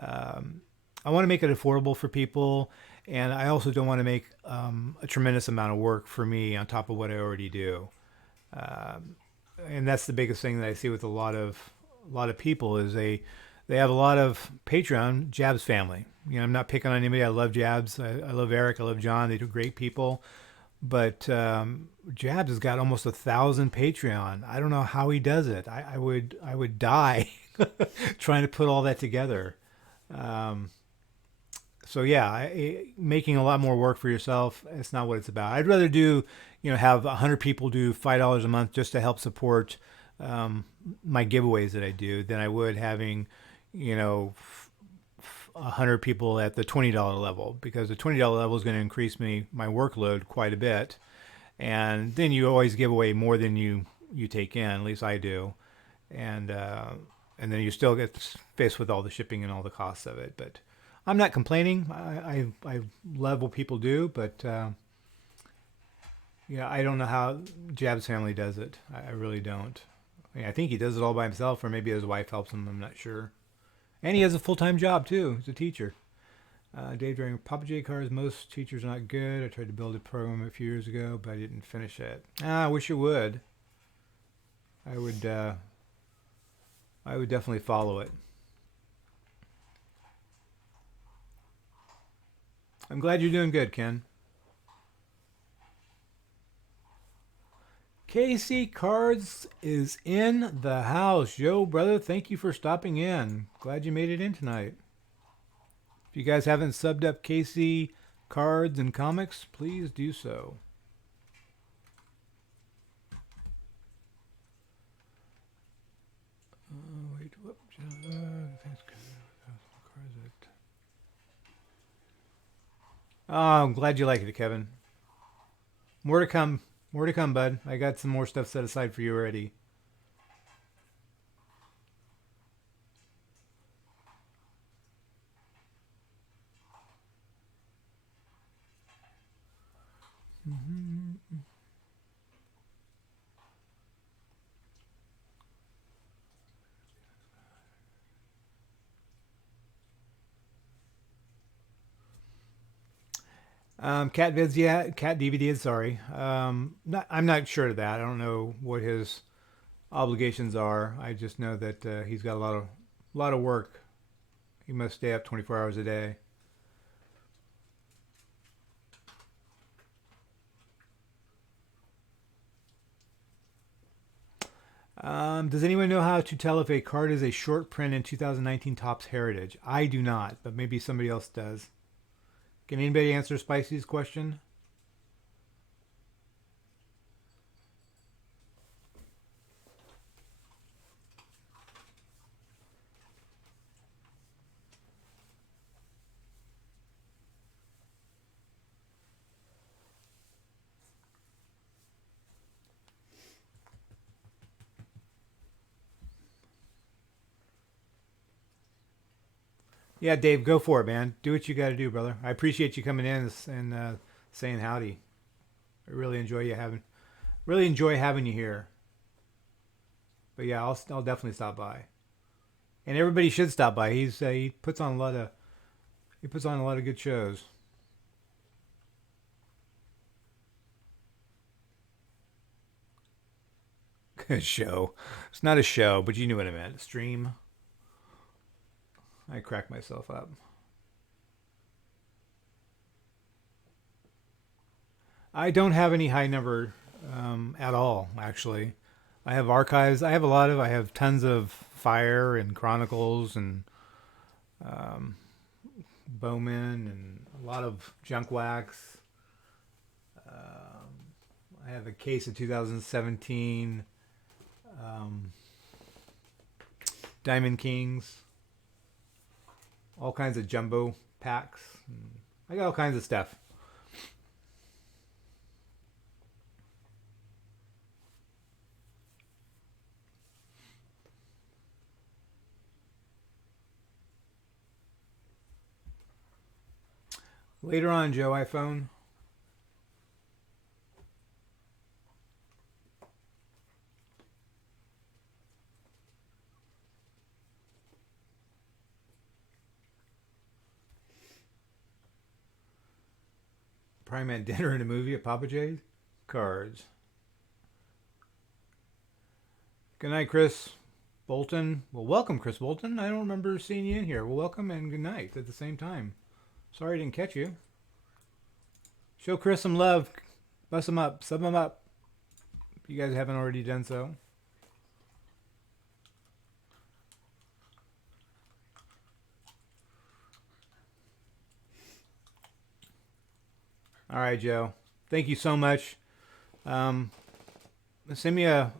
Um, I want to make it affordable for people, and I also don't want to make a tremendous amount of work for me on top of what I already do. Um, and that's the biggest thing that I see with a lot of people is they have a lot of Patreon Jabs family. I'm not picking on anybody. I love Jabs. I love Eric. I love John. They do great people. But Jabs has got almost 1,000 Patreon. I don't know how he does it. I would die trying to put all that together. Um, so yeah, making a lot more work for yourself. It's not what it's about. I'd rather have 100 people do $5 a month just to help support um, my giveaways that I do than I would having, 100 people at the $20 level, because the $20 level is going to increase my workload quite a bit, and then you always give away more than you take in. At least I do, and and then you still get faced with all the shipping and all the costs of it. But I'm not complaining. I love what people do, but yeah, I don't know how Jab's family does it. I really don't. I think he does it all by himself, or maybe his wife helps him. I'm not sure. And he has a full-time job too. He's a teacher. Dave during Papajay Cards, most teachers are not good. I tried to build a program a few years ago, but I didn't finish it. I wish it would. I would. I would definitely follow it. I'm glad you're doing good, Ken. KC Cards is in the house. Yo, brother, thank you for stopping in. Glad you made it in tonight. If you guys haven't subbed up KC Cards and Comics, please do so. Wait, whoop. Oh, I'm glad you liked it, Kevin. More to come. More to come, bud. I got some more stuff set aside for you already. Cat vids, yeah, cat DVDs. Sorry, I'm not sure of that. I don't know what his obligations are. I just know that he's got a lot of work. He must stay up 24 hours a day. Does anyone know how to tell if a card is a short print in 2019 Topps Heritage? I do not, but maybe somebody else does. Can anybody answer Spicy's question? Yeah, Dave, go for it, man. Do what you got to do, brother. I appreciate you coming in and saying howdy. I really enjoy having you here. But yeah, I'll definitely stop by. And everybody should stop by. He puts on a lot of good shows. Show. It's not a show, but you knew what I meant. Stream. I crack myself up. I don't have any high number at all, actually. I have archives. I have tons of Fire and Chronicles and um, Bowman and a lot of junk wax. I have a case of 2017 um, Diamond Kings, all kinds of jumbo packs. I got all kinds of stuff. Later on, Joe iPhone. Primant dinner and a movie at Papajay Cards. Good night, Chris Bolton. Well, welcome, Chris Bolton. I don't remember seeing you in here. Well, welcome and good night at the same time. Sorry I didn't catch you. Show Chris some love. Bust him up. Sub him up. If you guys haven't already done so. All right, Joe. Thank you so much. Send me a,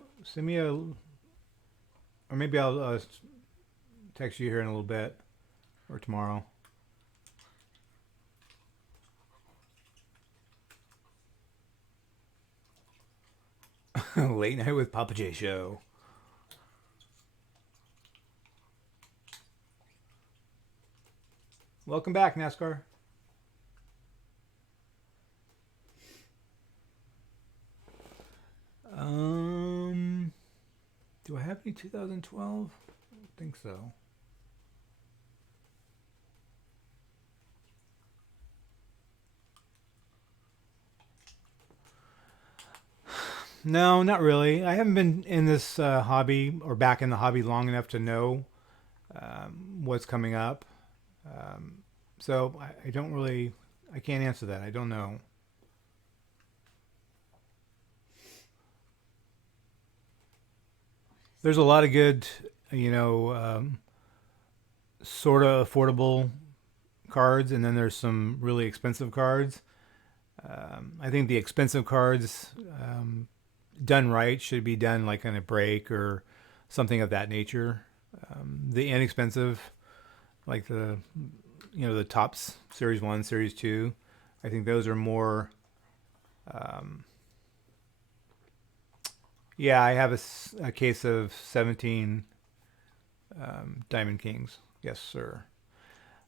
or maybe I'll text you here in a little bit, or tomorrow. Late night with Papajay show. Welcome back, NASCAR. Do I have any 2012? I don't think so. No, not really. I haven't been in this hobby or back in the hobby long enough to know what's coming up. So I don't really, I can't answer that. I don't know. There's a lot of good, sort of affordable cards, and then there's some really expensive cards. I think the expensive cards, done right, should be done like on a break or something of that nature. The inexpensive, like the tops, Series 1, Series 2, I think those are more. Yeah, I have a case of 17 Diamond Kings. Yes, sir.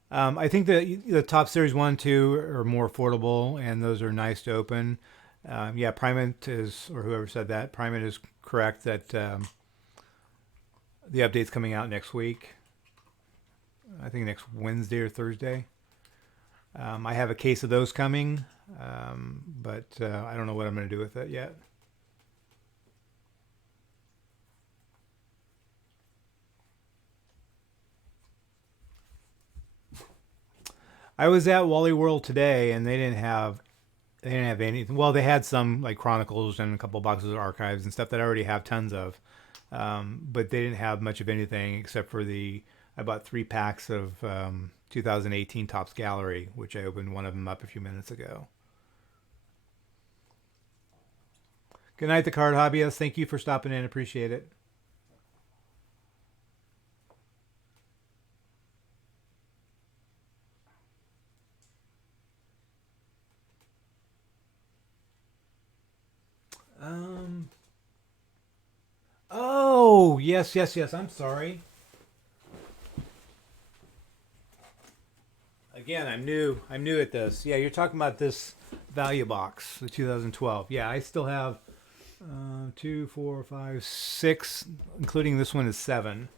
I think the top Series 1, 2 are more affordable, and those are nice to open. Yeah, Primant is, or whoever said that, Primant is correct that the update's coming out next week. I think next Wednesday or Thursday. I have a case of those coming, but I don't know what I'm going to do with it yet. I was at Wally World today, and they didn't have anything. Well, they had some like Chronicles and a couple boxes of archives and stuff that I already have tons of, but they didn't have much of anything except for I bought 3 packs of 2018 Topps Gallery, which I opened one of them up a few minutes ago. Good night, the card hobbyist. Thank you for stopping in. Appreciate it. Oh, yes, yes, yes. I'm sorry. Again, I'm new. I'm new at this. Yeah, you're talking about this value box, the 2012. Yeah, I still have 2, 4, 5, 6, including this one is 7.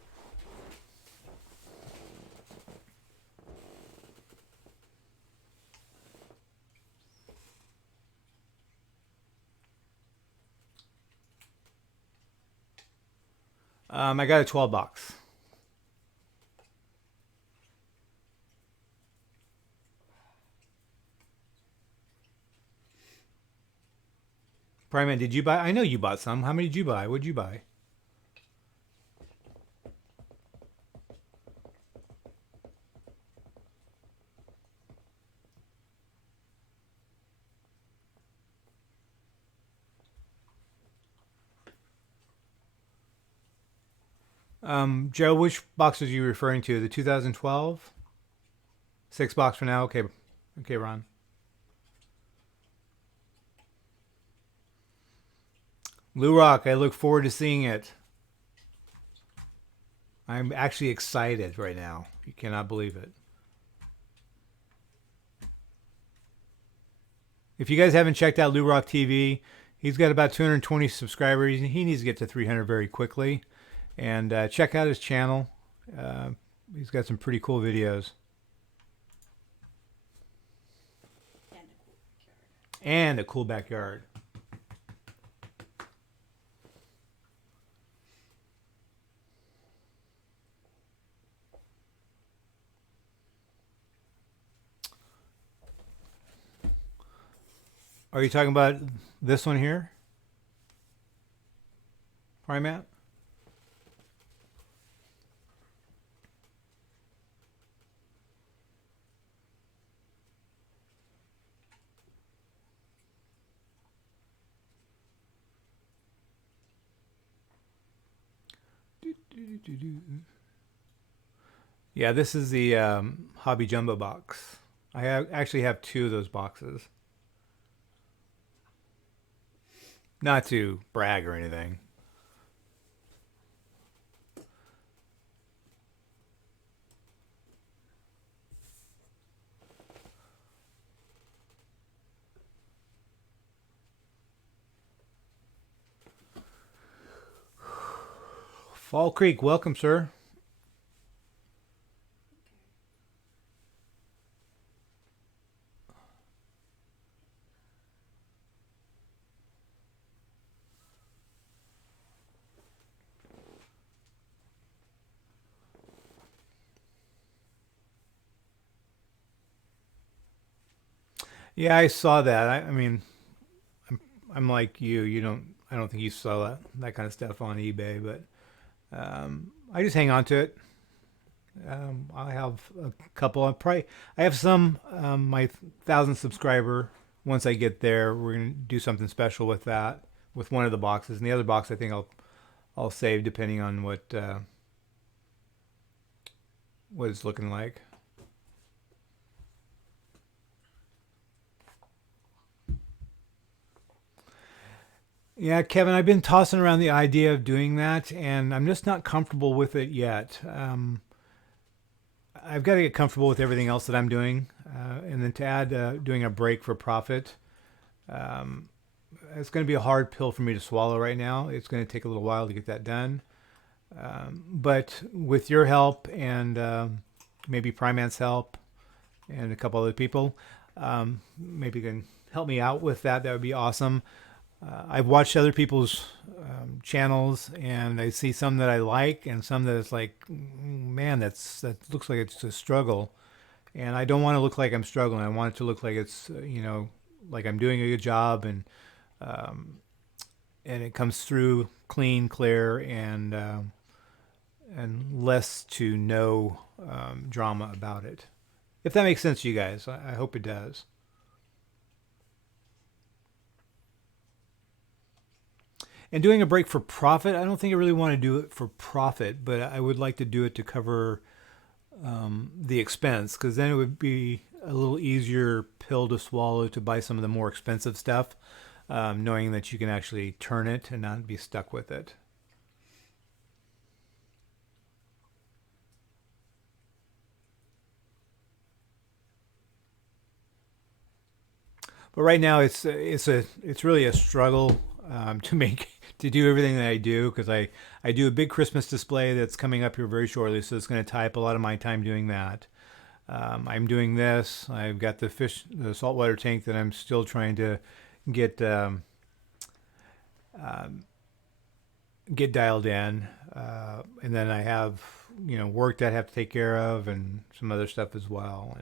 I got a 12 box. Primate, did you buy? I know you bought some. How many did you buy? What did you buy? Joe, which box are you referring to? The 2012? 6 box for now? Okay. Okay, Ron. Lou Rock, I look forward to seeing it. I'm actually excited right now. You cannot believe it. If you guys haven't checked out Lou Rock TV, he's got about 220 subscribers. He needs to get to 300 very quickly. And check out his channel. He's got some pretty cool videos. and a cool backyard. Are you talking about this one here? Primant? Yeah, this is the Hobby Jumbo box. Actually have two of those boxes. Not to brag or anything. Fall Creek, welcome, sir. Yeah, I saw that. I mean, I'm like you. You don't. I don't think you sell that kind of stuff on eBay, but I just hang on to it. I have a couple. I have some. My 1,000 subscriber. Once I get there, we're gonna do something special with that. With one of the boxes, and the other box, I think I'll save depending on what it's looking like. Yeah, Kevin, I've been tossing around the idea of doing that, and I'm just not comfortable with it yet. I've got to get comfortable with everything else that I'm doing, and then to add doing a break for profit, um, it's going to be a hard pill for me to swallow right now. It's going to take a little while to get that done. But with your help and maybe Primant's help and a couple other people, maybe you can help me out with that. That would be awesome. I've watched other people's channels, and I see some that I like, and some that it's like, man, that looks like it's a struggle. And I don't want to look like I'm struggling. I want it to look like it's like I'm doing a good job, um, and it comes through clean, clear, and less to no drama about it. If that makes sense to you guys, I hope it does. And doing a break for profit, I don't think I really want to do it for profit, but I would like to do it to cover the expense, because then it would be a little easier pill to swallow to buy some of the more expensive stuff, knowing that you can actually turn it and not be stuck with it. But right now, it's really a struggle to make to do everything that I do, because I do a big Christmas display that's coming up here very shortly, so it's going to tie up a lot of my time doing that. I'm doing this. I've got the saltwater tank that I'm still trying to get um, get dialed in, and then I have work that I have to take care of, and some other stuff as well,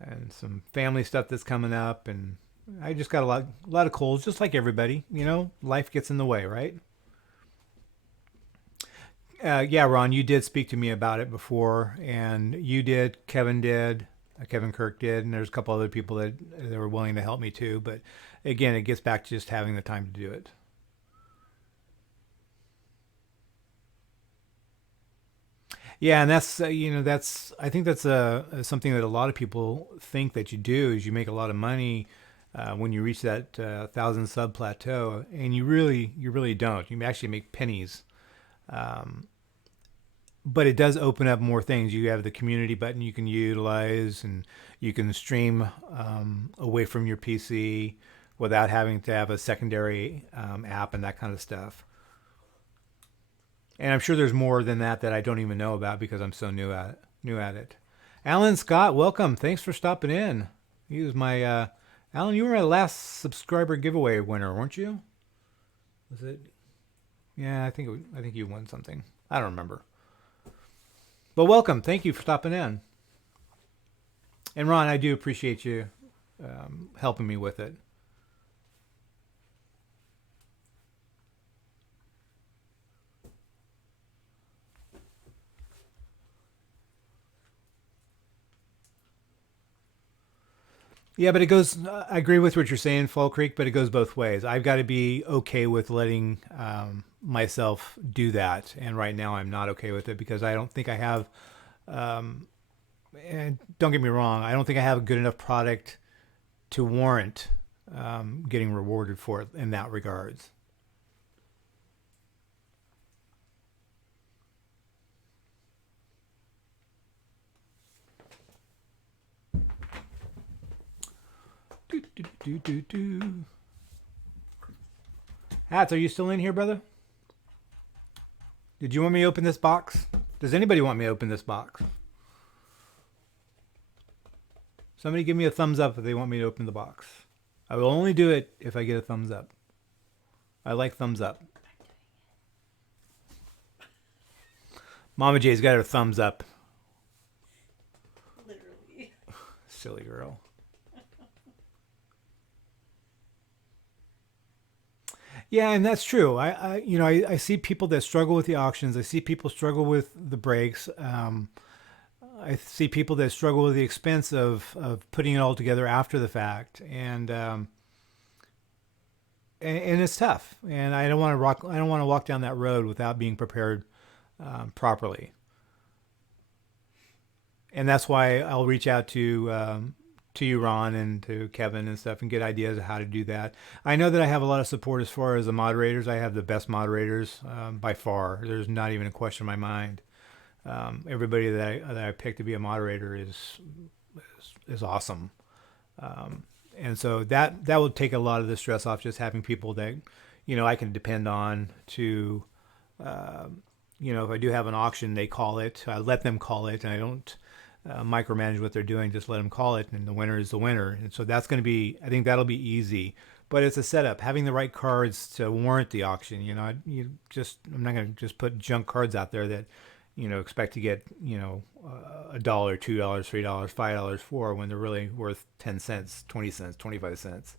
and some family stuff that's coming up, and I just got a lot of calls, just like everybody. Life gets in the way, right? Yeah, Ron, you did speak to me about it before, and you did, Kevin did, Kevin Kirk did, and there's a couple other people that were willing to help me too. But again, it gets back to just having the time to do it. Yeah, and that's I think that's something that a lot of people think that you do is you make a lot of money when you reach that 1,000 sub plateau, and you really don't. You actually make pennies. Um, but it does open up more things. You have the community button you can utilize, and you can stream away from your PC without having to have a secondary app and that kind of stuff. And I'm sure there's more than that I don't even know about because I'm so new at it. Alan Scott, welcome. Thanks for stopping in. He was my Alan, you were my last subscriber giveaway winner, weren't you? Was it? Yeah, I think you won something. I don't remember. But welcome. Thank you for stopping in. And Ron, I do appreciate you helping me with it. Yeah, but it goes. I agree with what you're saying, Fall Creek, but it goes both ways. I've got to be okay with letting myself do that, and right now I'm not okay with it because I don't think I have. Um, and don't get me wrong, I don't think I have a good enough product to warrant getting rewarded for it in that regards. Do, do, do, do, do. Hats, are you still in here, brother? Did you want me to open this box? Does anybody want me to open this box? Somebody give me a thumbs up if they want me to open the box. I will only do it if I get a thumbs up. I like thumbs up. Mama J's got her thumbs up. Literally. Silly girl. Yeah, and that's true. I see people that struggle with the auctions. I see people struggle with the breaks. I see people that struggle with the expense of putting it all together after the fact, and it's tough. And I don't want to rock. I don't want to walk down that road without being prepared properly. And that's why I'll reach out to you, Ron, and to Kevin and stuff, and get ideas of how to do that. I know that I have a lot of support as far as the moderators. I have the best moderators by far. There's not even a question in my mind. Everybody that I picked to be a moderator is awesome, and so that will take a lot of the stress off. Just having people that I can depend on to, if I do have an auction, they call it. I let them call it, and I don't micromanage what they're doing. Just let them call it, and the winner is the winner. And so that's going to be. I think that'll be easy. But it's a setup. Having the right cards to warrant the auction. I'm not going to just put junk cards out there that expect to get, $1, $2, $3, $5 for when they're really worth 10 cents, 20 cents, 25 cents.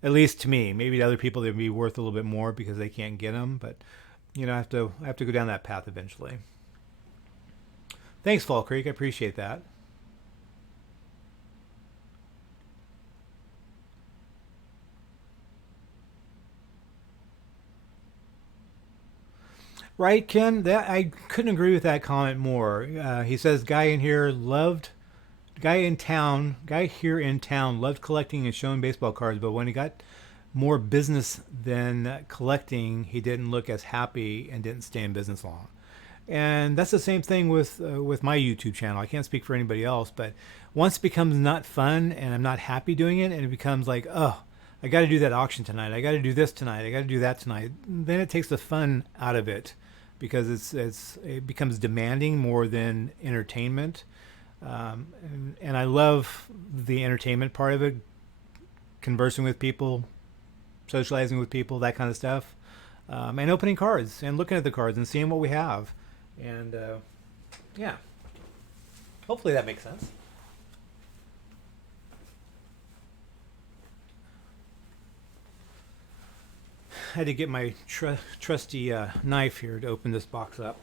At least to me. Maybe to other people they'd be worth a little bit more because they can't get them. But, I have to go down that path eventually. Thanks, Fall Creek. I appreciate that. Right, Ken? That I couldn't agree with that comment more. He says, guy here in town loved collecting and showing baseball cards, but when he got more business than collecting, he didn't look as happy and didn't stay in business long. And that's the same thing with my YouTube channel. I can't speak for anybody else, but once it becomes not fun and I'm not happy doing it, and it becomes like, oh, I got to do that auction tonight. I got to do this tonight. I got to do that tonight. Then it takes the fun out of it because it becomes demanding more than entertainment. And I love the entertainment part of it, conversing with people, socializing with people, that kind of stuff, and opening cards and looking at the cards and seeing what we have. And yeah, hopefully that makes sense. I had to get my trusty knife here to open this box up.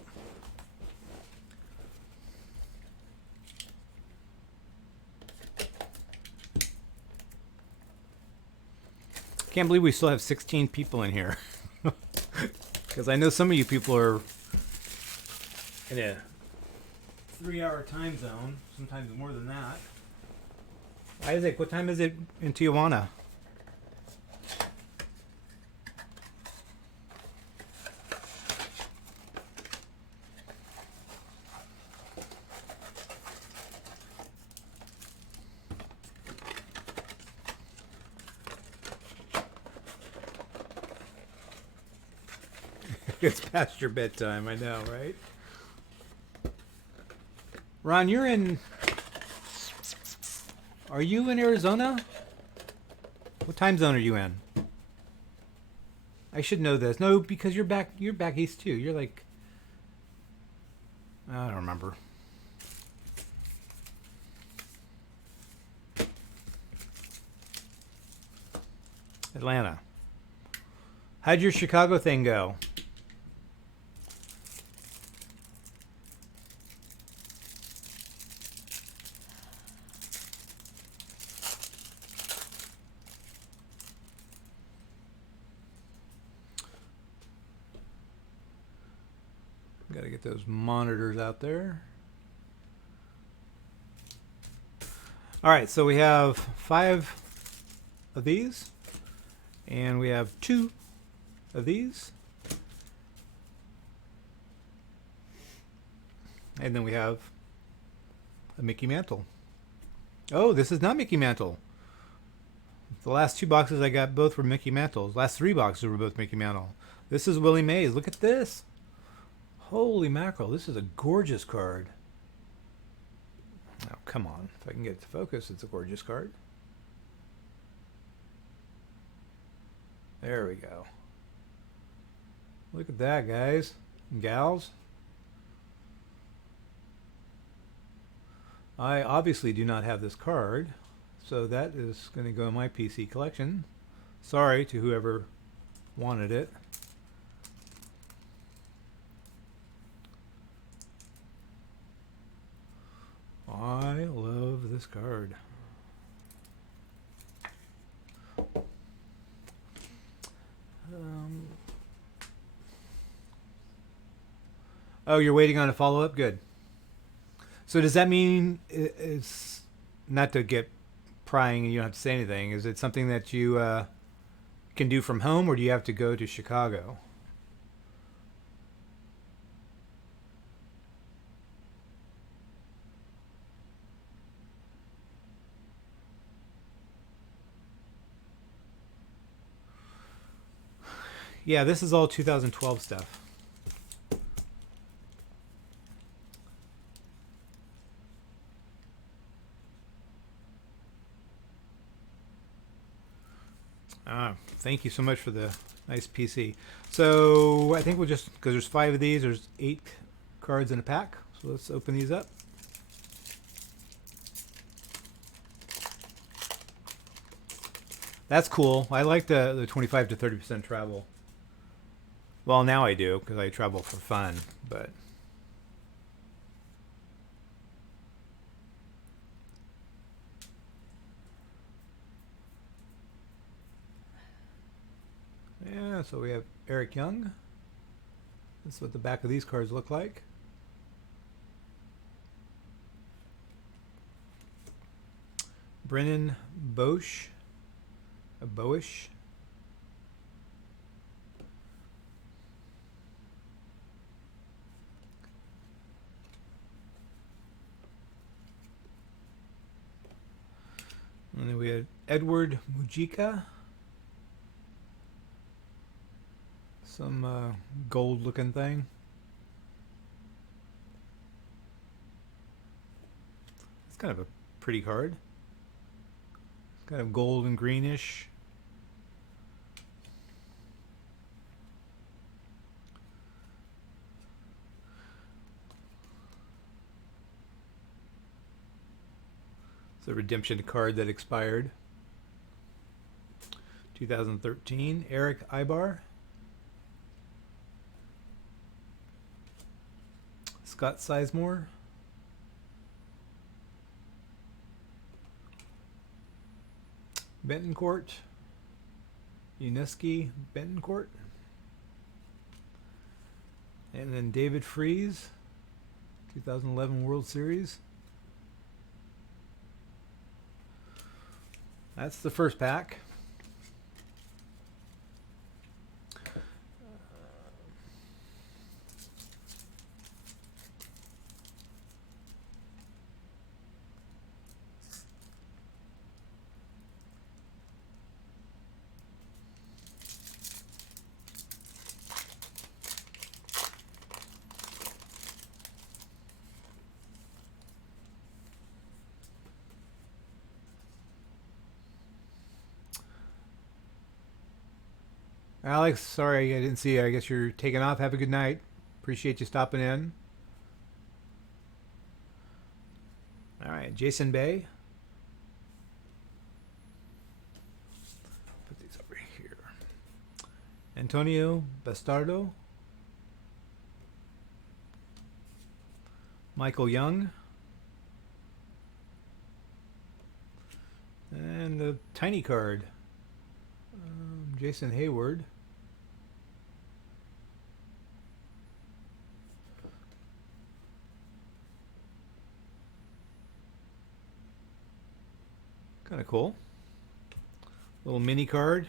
Can't believe we still have 16 people in here. Because I know some of you people are in a 3-hour time zone, sometimes more than that. Isaac, what time is it in Tijuana? It's past your bedtime, I know, right? Ron, are you in Arizona? What time zone are you in? I should know this. No, because you're back east too. You're like, I don't remember. Atlanta. How'd your Chicago thing go? Got to get those monitors out there. All right, so we have 5 of these, and we have 2 of these, and then we have a Mickey Mantle. Oh, this is not Mickey Mantle. The last 2 boxes I got both were Mickey Mantles. Last 3 boxes were both Mickey Mantle. This is Willie Mays. Look at this. Holy mackerel, this is a gorgeous card. Oh, come on. If I can get it to focus, it's a gorgeous card. There we go. Look at that, guys and gals. I obviously do not have this card, so that is going to go in my PC collection. Sorry to whoever wanted it. I love this card. Oh, you're waiting on a follow-up? Good. So does that mean it's not to get prying and you don't have to say anything? Is it something that you can do from home, or do you have to go to Chicago? Yeah, this is all 2012 stuff. Thank you so much for the nice PC. So I think we'll just, because there's 5 of these, there's 8 cards in a pack. So let's open these up. That's cool. I like the 25 to 30% travel. Well, now I do, because I travel for fun, but... yeah, so we have Eric Young. This is what the back of these cards look like. Brennan Boesch. Boesch. And then we had Edward Mujica. Some gold looking thing. It's kind of a pretty card. It's kind of gold and greenish. It's a redemption card that expired. 2013. Eric Ibar. Scott Sizemore. Bentoncourt. Uneski Bentoncourt. And then David Freese. 2011 World Series. That's the first pack. Alex, sorry I didn't see you. I guess you're taking off. Have a good night. Appreciate you stopping in. All right, Jason Bay. Put these over here. Antonio Bastardo. Michael Young. And the tiny card. Jason Hayward. Kind of cool. Little mini card.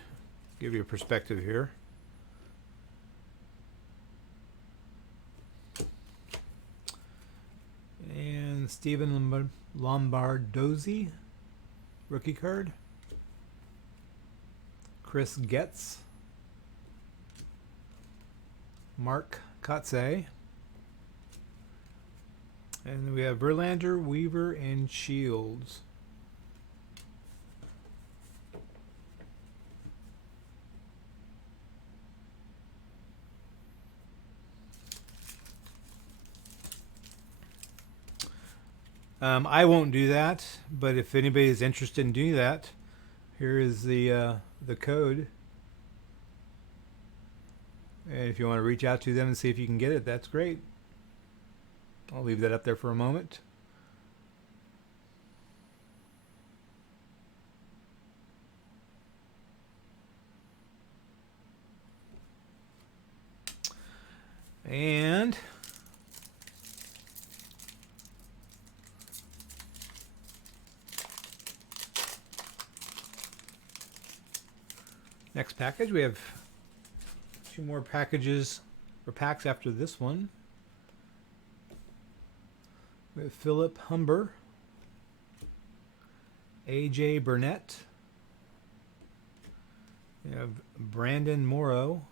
Give you a perspective here. And Steven Lombardozzi. Rookie card. Chris Getz. Mark Kotze. And then we have Verlander, Weaver, and Shields. I won't do that, but if anybody is interested in doing that, here is the code. And if you want to reach out to them and see if you can get it, that's great. I'll leave that up there for a moment. And next package, we have two more packages or packs after this one. We have Philip Humber, AJ Burnett, we have Brandon Morrow,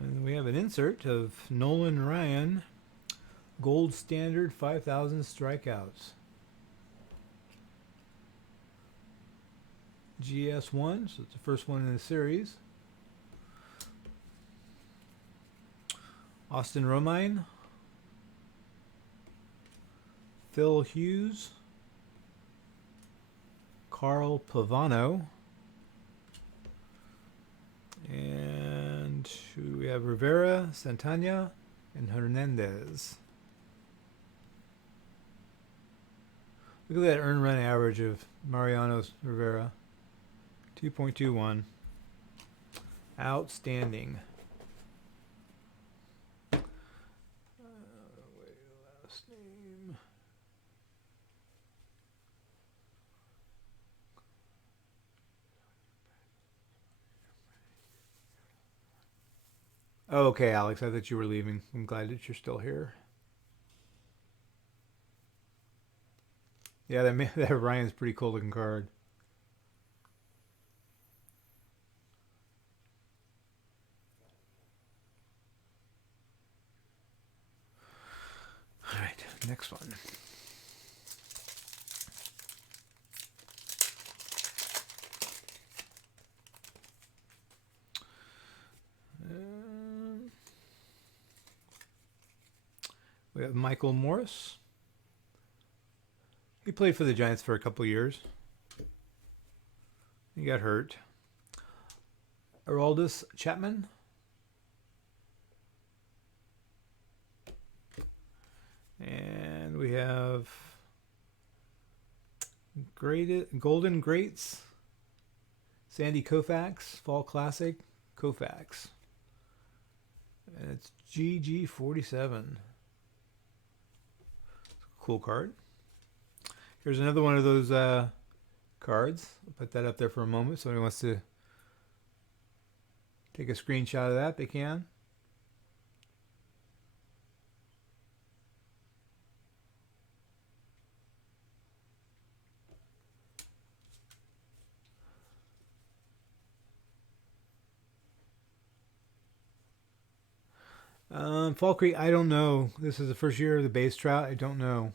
and we have an insert of Nolan Ryan, Gold Standard 5,000 strikeouts. GS1, so it's the first one in the series. Austin Romine, Phil Hughes, Carl Pavano, and we have Rivera, Santana, and Hernandez. Look at that earned run average of Mariano Rivera. 2.21. Outstanding. Last name. Oh, okay, Alex, I thought you were leaving. I'm glad that you're still here. Yeah, that Ryan's pretty cool looking card. All right, next one. We have Michael Morris. He played for the Giants for a couple years. He got hurt. Aroldis Chapman. And we have Golden Greats. Sandy Koufax, Fall Classic, Koufax. And it's GG47. Cool card. Here's another one of those cards. I'll put that up there for a moment. Somebody wants to take a screenshot of that, they can. Fall Creek, I don't know. This is the first year of the base trout. I don't know.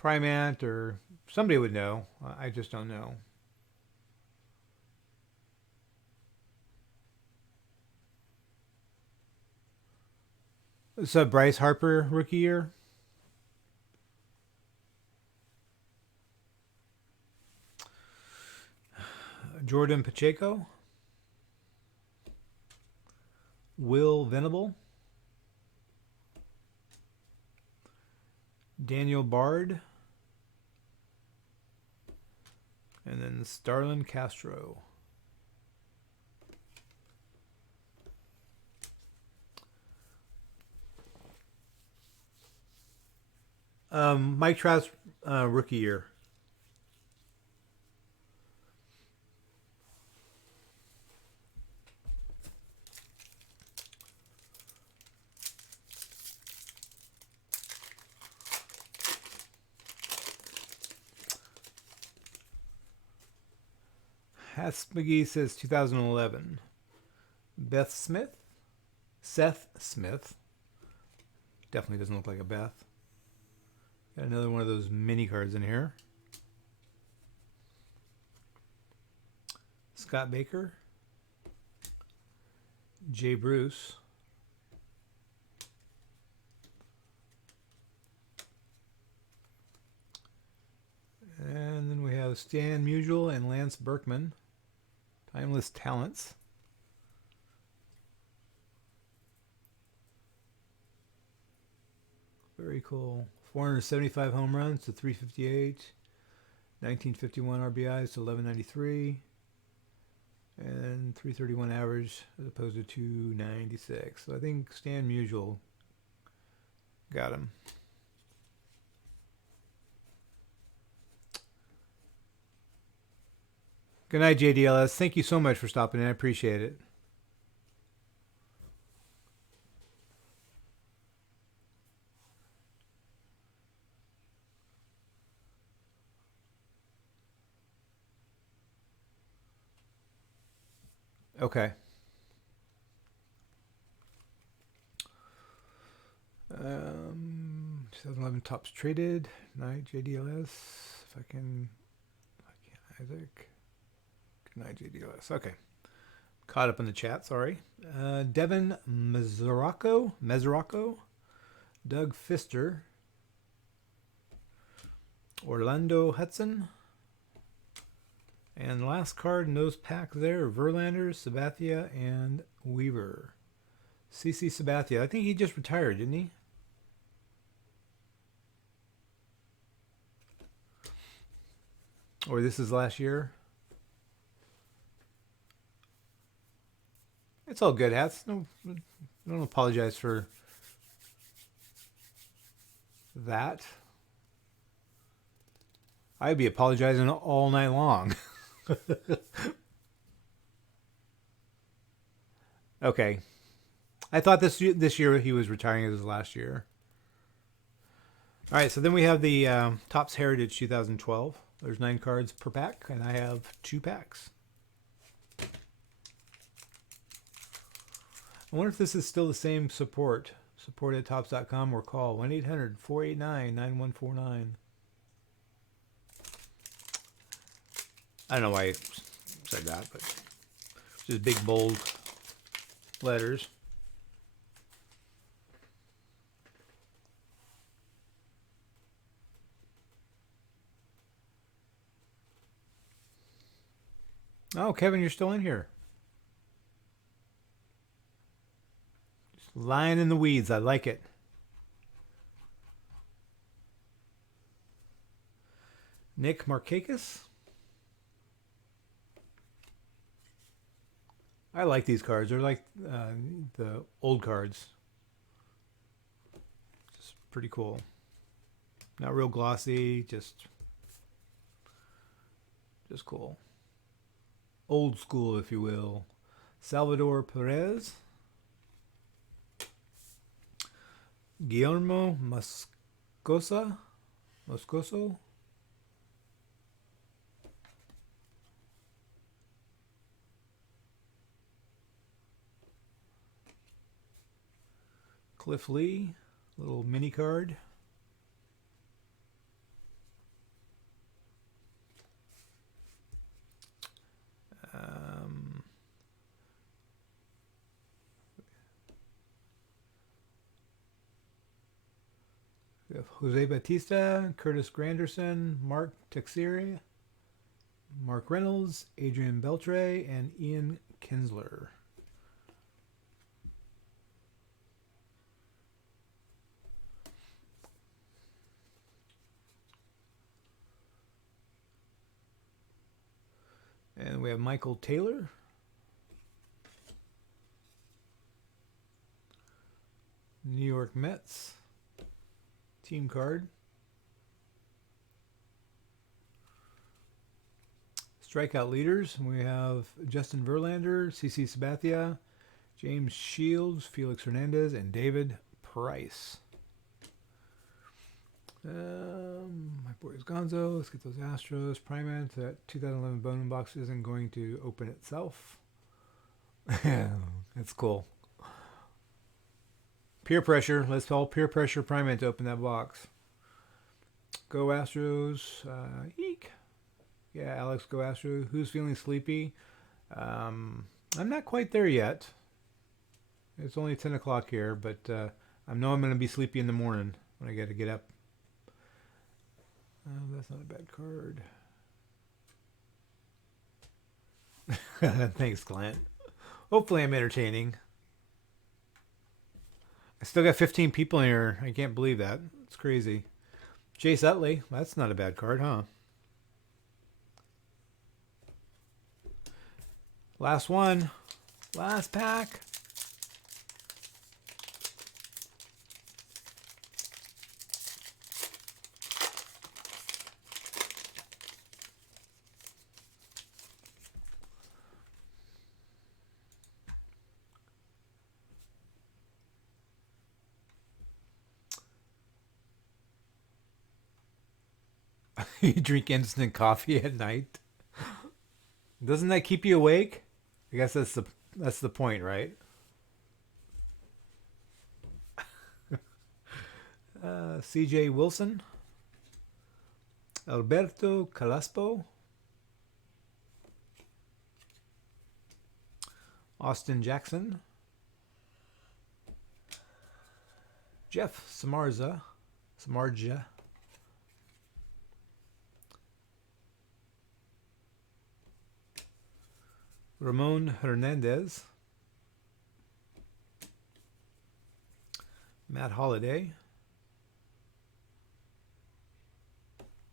Primant or somebody would know. I just don't know. It's a Bryce Harper rookie year. Jordan Pacheco. Will Venable. Daniel Bard. And then Starlin Castro. Mike Trout's rookie year. Hass McGee says 2011. Seth Smith. Definitely doesn't look like a Beth. Got another one of those mini cards in here. Scott Baker. Jay Bruce. And then we have Stan Musial and Lance Berkman. Timeless Talents. Very cool. 475 home runs to 358. 1951 RBIs to 1193. And 331 average as opposed to 296. So I think Stan Musial got him. Good night, JDLS. Thank you so much for stopping in. I appreciate it. Okay. 2011 tops traded. Night, JDLS. If I can, Isaac. Good night, JDLS. Okay. Caught up in the chat, sorry. Devin Mesoraco. Doug Fister. Orlando Hudson. And last card in those packs there, Verlander, Sabathia, and Weaver. CC Sabathia. I think he just retired, didn't he? Or this is last year? It's all good, Hats. No, don't apologize for that. I'd be apologizing all night long. Okay. I thought this year he was retiring as his last year. All right, so then we have the Topps Heritage 2012. There's 9 cards per pack, and I have 2 packs. I wonder if this is still the same support. Support at Topps.com or call 1-800-489-9149. I don't know why I said that, but just big, bold letters. Oh, Kevin, you're still in here. Just lying in the weeds. I like it. Nick Markakis. I like these cards. They're like the old cards. Just pretty cool. Not real glossy, just cool. Old school, if you will. Salvador Perez. Guillermo Moscoso. Cliff Lee, little mini card. have Jose Batista, Curtis Granderson, Mark Teixeira, Mark Reynolds, Adrian Beltre, and Ian Kinsler. And we have Michael Taylor. New York Mets. Team card. Strikeout leaders. We have Justin Verlander, CC Sabathia, James Shields, Felix Hernandez, and David Price. My boys Gonzo. Let's get those Astros. Primant. That 2011 Bowman box isn't going to open itself. That's cool. Peer pressure. Let's all peer pressure Primant to open that box. Go Astros. Eek. Yeah, Alex, go Astros. Who's feeling sleepy? I'm not quite there yet. It's only 10 o'clock here, but I know I'm going to be sleepy in the morning when I got to get up. That's not a bad card. Thanks, Clint. Hopefully I'm entertaining. I still got 15 people in here. I can't believe that. It's crazy. Chase Utley. That's not a bad card, huh? Last one. Last pack. You drink instant coffee at night? Doesn't that keep you awake? I guess that's the point, right? C.J. Wilson, Alberto Calaspo, Austin Jackson, Jeff Samardzija, Ramon Hernandez, Matt Holliday,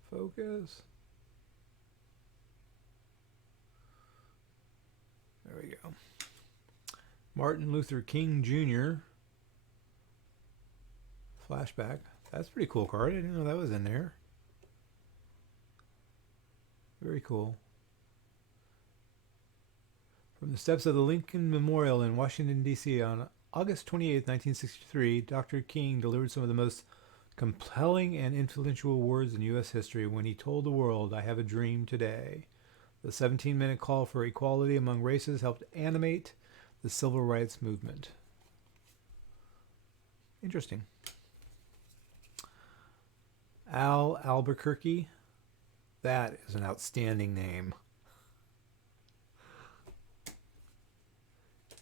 focus. There we go. Martin Luther King Jr. Flashback. That's a pretty cool card. I didn't know that was in there. Very cool. From the steps of the Lincoln Memorial in Washington, D.C. on August 28, 1963, Dr. King delivered some of the most compelling and influential words in U.S. history when he told the world, "I have a dream today." The 17-minute call for equality among races helped animate the civil rights movement. Interesting. Al Albuquerque. That is an outstanding name.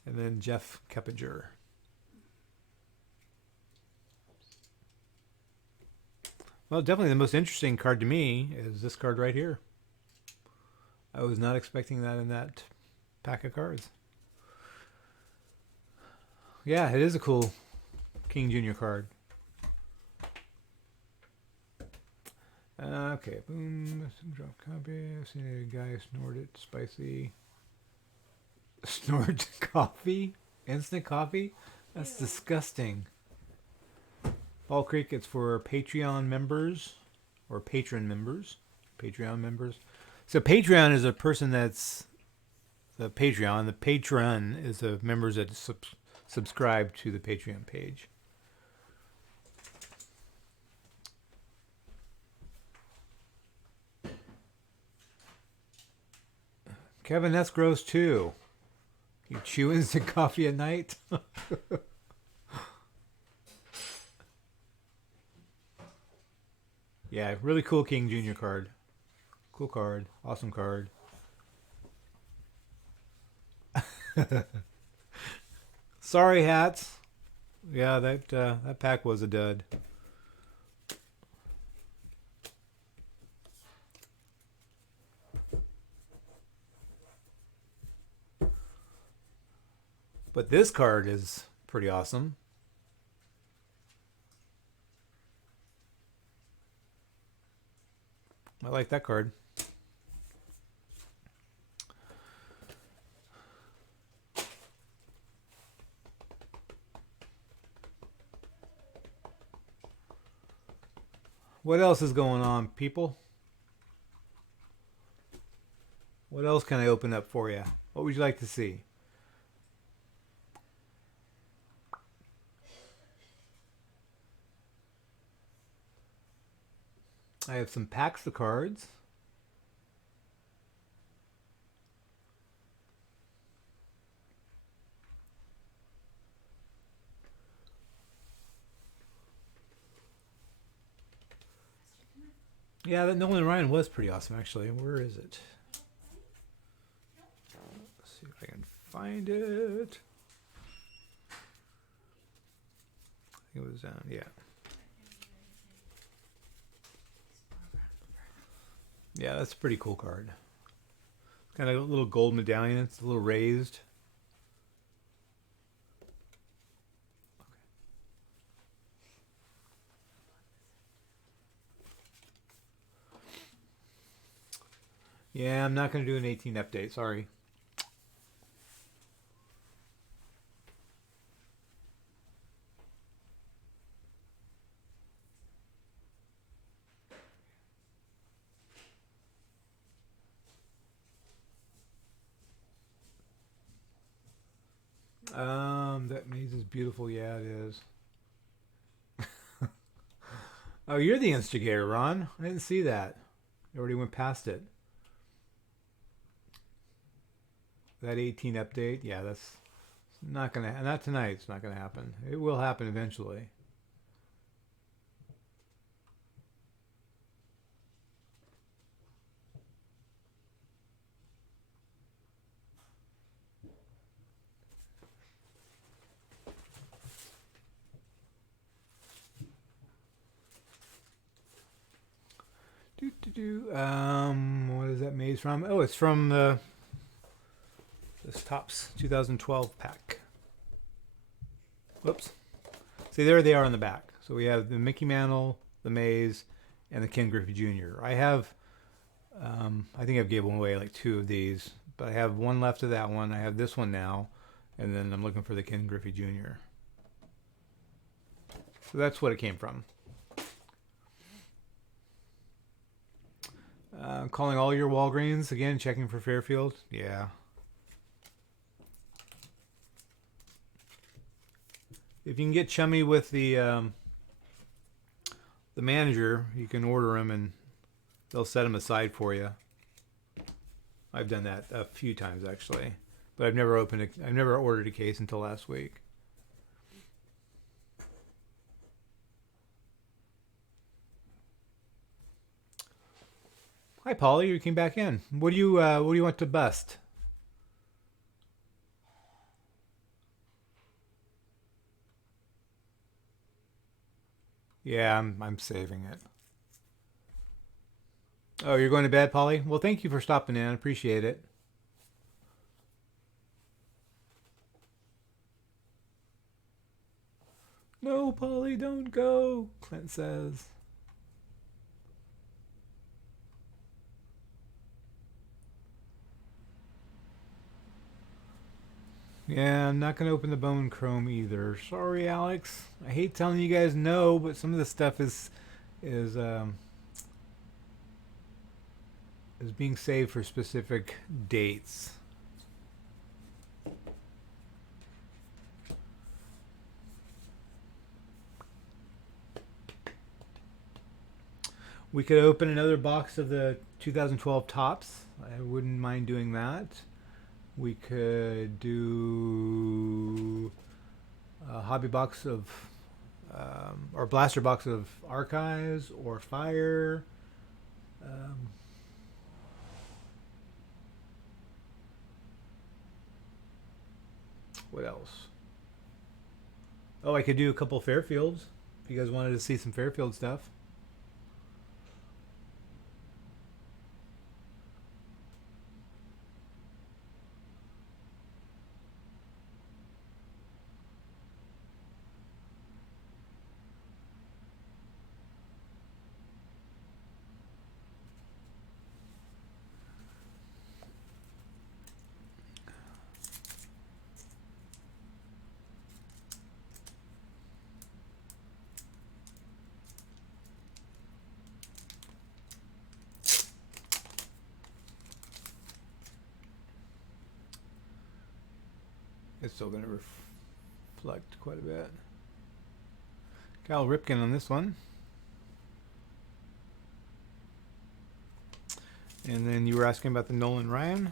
And then Jeff Keppinger. Well, definitely the most interesting card to me is this card right here. I was not expecting that in that pack of cards. Yeah, it is a cool King Jr. card. Okay, boom. Drop copy. I've seen a guy snort it. Spicy. Snort coffee? Instant coffee? That's disgusting. Ball Creek, it's for Patreon members or patron members. Patreon members. So Patreon is a person that's the Patreon. The patron is the members that subscribe to the Patreon page. Kevin, that's gross too. You chew instant coffee at night? Yeah, really cool King Jr. card. Cool card. Awesome card. Sorry, hats. Yeah, that pack was a dud. But this card is pretty awesome. I like that card. What else is going on, people? What else can I open up for you? What would you like to see? I have some packs of cards. Yeah, that Nolan Ryan was pretty awesome, actually. Where is it? Let's see if I can find it. I think it was down, yeah. Yeah, that's a pretty cool card. Kind of a little gold medallion. It's a little raised. Yeah, I'm not going to do an 18 update. Sorry. That maze is beautiful. Yeah, it is. Oh, you're the instigator, Ron. I didn't see that. I already went past it. That 18 update, yeah, that's not gonna. Not tonight. It's not gonna happen. It will happen eventually. What is that maze from? Oh, it's from this Topps 2012 pack. Whoops. See, there they are on the back. So we have the Mickey Mantle, the maze, and the Ken Griffey Jr. I have, I think I've given away like 2 of these, but I have one left of that one. I have this one now, and then I'm looking for the Ken Griffey Jr. So that's what it came from. Calling all your Walgreens again, checking for Fairfield. Yeah. If you can get chummy with the manager, you can order them and they'll set them aside for you. I've done that a few times actually, but I've never ordered a case until last week. Hi, Polly. You came back in. What do you want to bust? Yeah, I'm saving it. Oh, you're going to bed, Polly? Well, thank you for stopping in. I appreciate it. No, Polly, don't go, Clint says. Yeah, I'm not going to open the bone chrome either. Sorry, Alex. I hate telling you guys no, but some of the stuff is is being saved for specific dates. We could open another box of the 2012 Topps. I wouldn't mind doing that. We could do a hobby box of, or blaster box of archives or fire. What else? Oh, I could do a couple Fairfields. If you guys wanted to see some Fairfield stuff. It's still going to reflect quite a bit. Cal Ripken on this one. And then you were asking about the Nolan Ryan.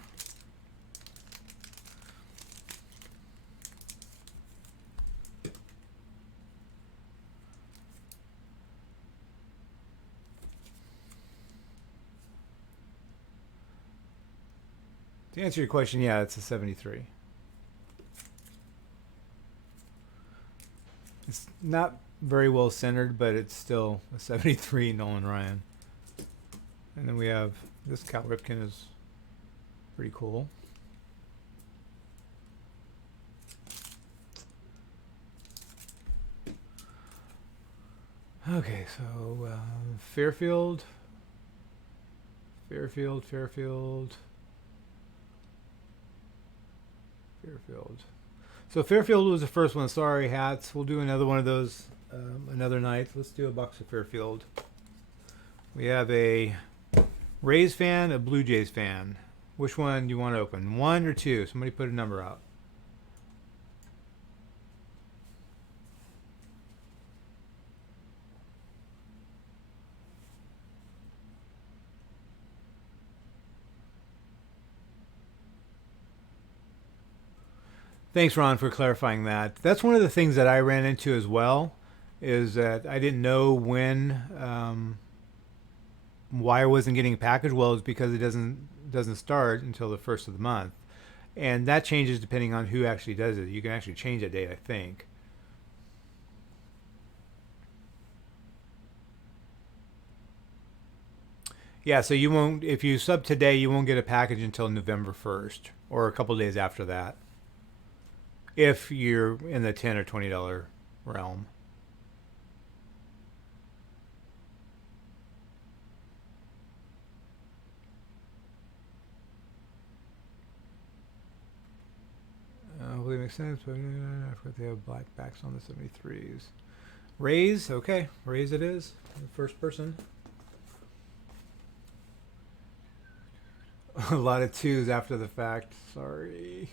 To answer your question, yeah, it's a 73. It's not very well centered, but it's still a 73 Nolan Ryan. And then we have this Cal Ripken is pretty cool. Okay, so Fairfield. So Fairfield was the first one. Sorry, hats. We'll do another one of those another night. Let's do a box of Fairfield. We have a Rays fan, a Blue Jays fan. Which one do you want to open? 1 or 2? Somebody put a number out. Thanks, Ron, for clarifying that. That's one of the things that I ran into as well, is that I didn't know why I wasn't getting a package. Well, it's because it doesn't start until the first of the month, and that changes depending on who actually does it. You can actually change that date, I think. Yeah, so you won't, if you sub today, you won't get a package until November 1st or a couple days after that, if you're in the $10 or $20 realm. Hopefully it makes sense, but I forgot they have black backs on the 73s. Rays, okay, Rays it is. First person. A lot of 2s after the fact. Sorry.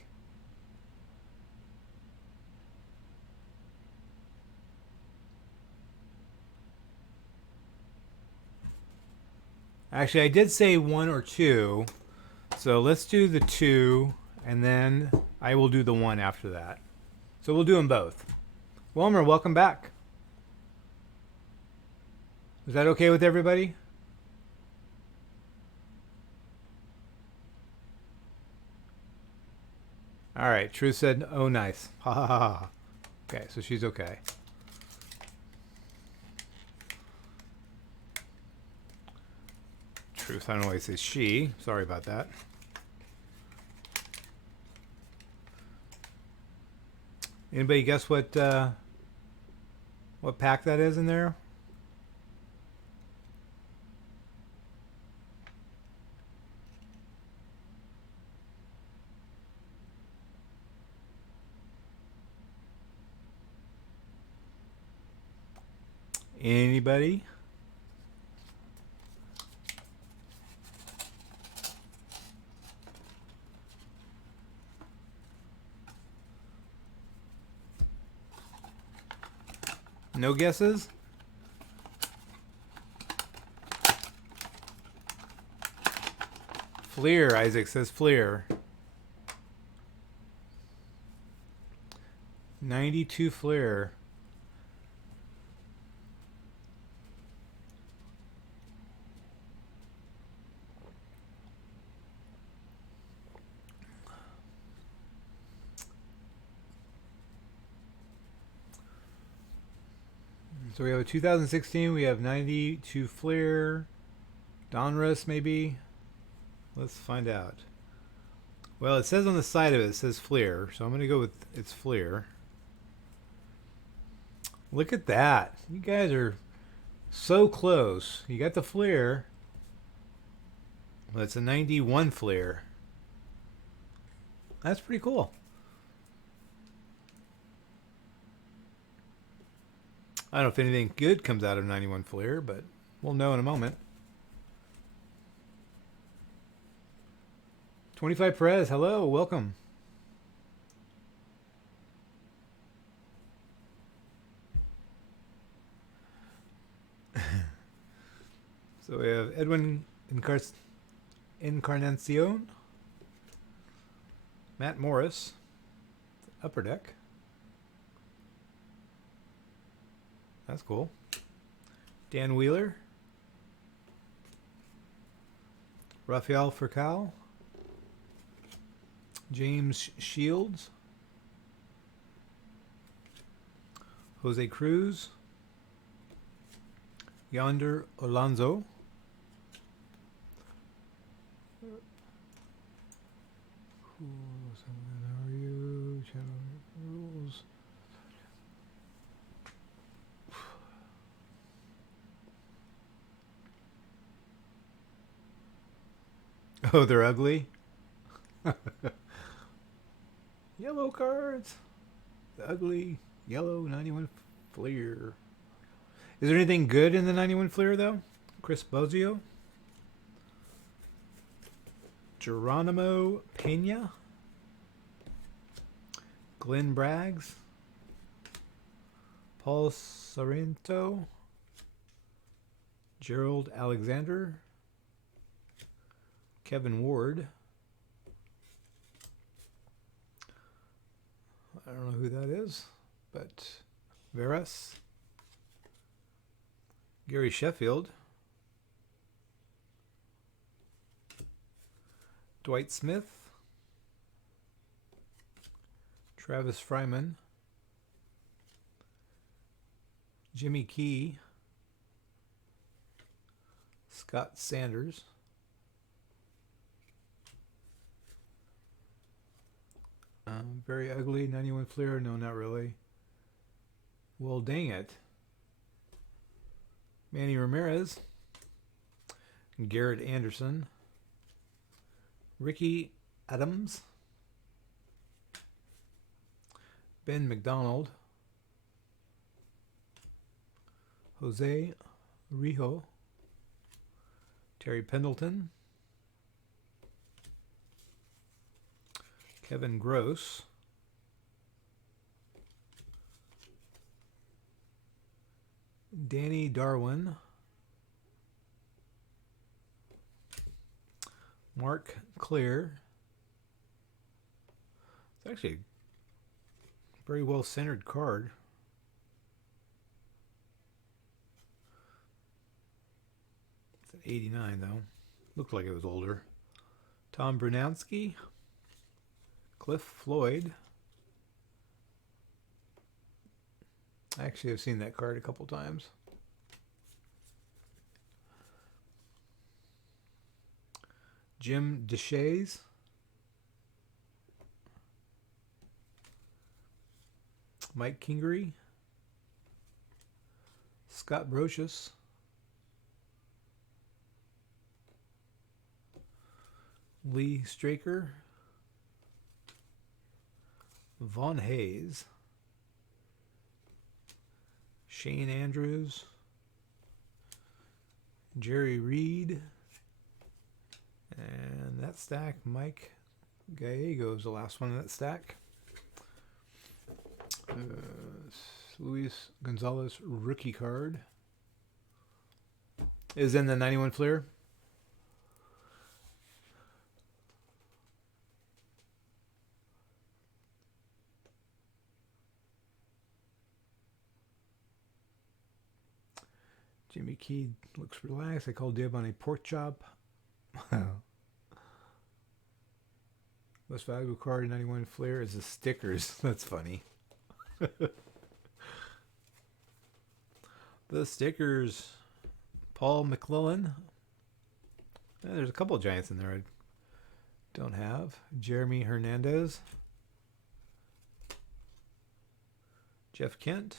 Actually, I did say 1 or 2. So let's do the 2, and then I will do the 1 after that. So we'll do them both. Wilmer, welcome back. Is that okay with everybody? All right, Truth said, oh, nice. Ha ha ha ha. Okay, so she's okay. Truth, I don't know why it says she. Sorry about that. Anybody guess what pack that is in there? Anybody? No guesses? Fleer, Isaac says Fleer. 92 Fleer. So we have a 2016, we have 92 Fleer, Donruss maybe. Let's find out. Well, it says on the side of it, it says Fleer, so I'm going to go with it's Fleer. Look at that. You guys are so close. You got the Fleer. Well, it's a 91 Fleer. That's pretty cool. I don't know if anything good comes out of 91 Fleer, but we'll know in a moment. 25 Perez, hello, welcome. we have Edwin Encarnacion, Matt Morris, Upper Deck. That's cool. Dan Wheeler, Rafael Furcal, James Shields, Jose Cruz, Yonder Alonso, how are you? Channel rules. Oh, they're ugly. Yellow cards. The ugly yellow 91 Fleer. Is there anything good in the 91 Fleer, though? Chris Bozio. Geronimo Pena. Glenn Braggs. Paul Sorrento. Gerald Alexander. Kevin Ward. I don't know who that is, but Veras. Gary Sheffield. Dwight Smith. Travis Fryman. Jimmy Key. Scott Sanders. Very ugly 91 Fleer. No, not really. Well, dang it. Manny Ramirez. Garrett Anderson. Ricky Adams. Ben McDonald. Jose Rijo. Terry Pendleton. Kevin Gross. Danny Darwin. Mark Clear. It's actually a very well centered card. It's an 89 though. Looked like it was older. Tom Brunowski. Cliff Floyd. Actually, I've seen that card a couple times. Jim Deshays. Mike Kingery. Scott Brocious. Lee Straker. Vaughn Hayes. Shane Andrews. Jerry Reed. And that stack, Mike Gallego is the last one in that stack. Luis Gonzalez rookie card is in the 91 Fleer. Jimmy Key looks relaxed. I called dib on a pork chop. Most valuable card in 91 Fleer is the stickers. That's funny. The stickers. Paul McClellan. There's a couple of Giants in there I don't have. Jeremy Hernandez. Jeff Kent.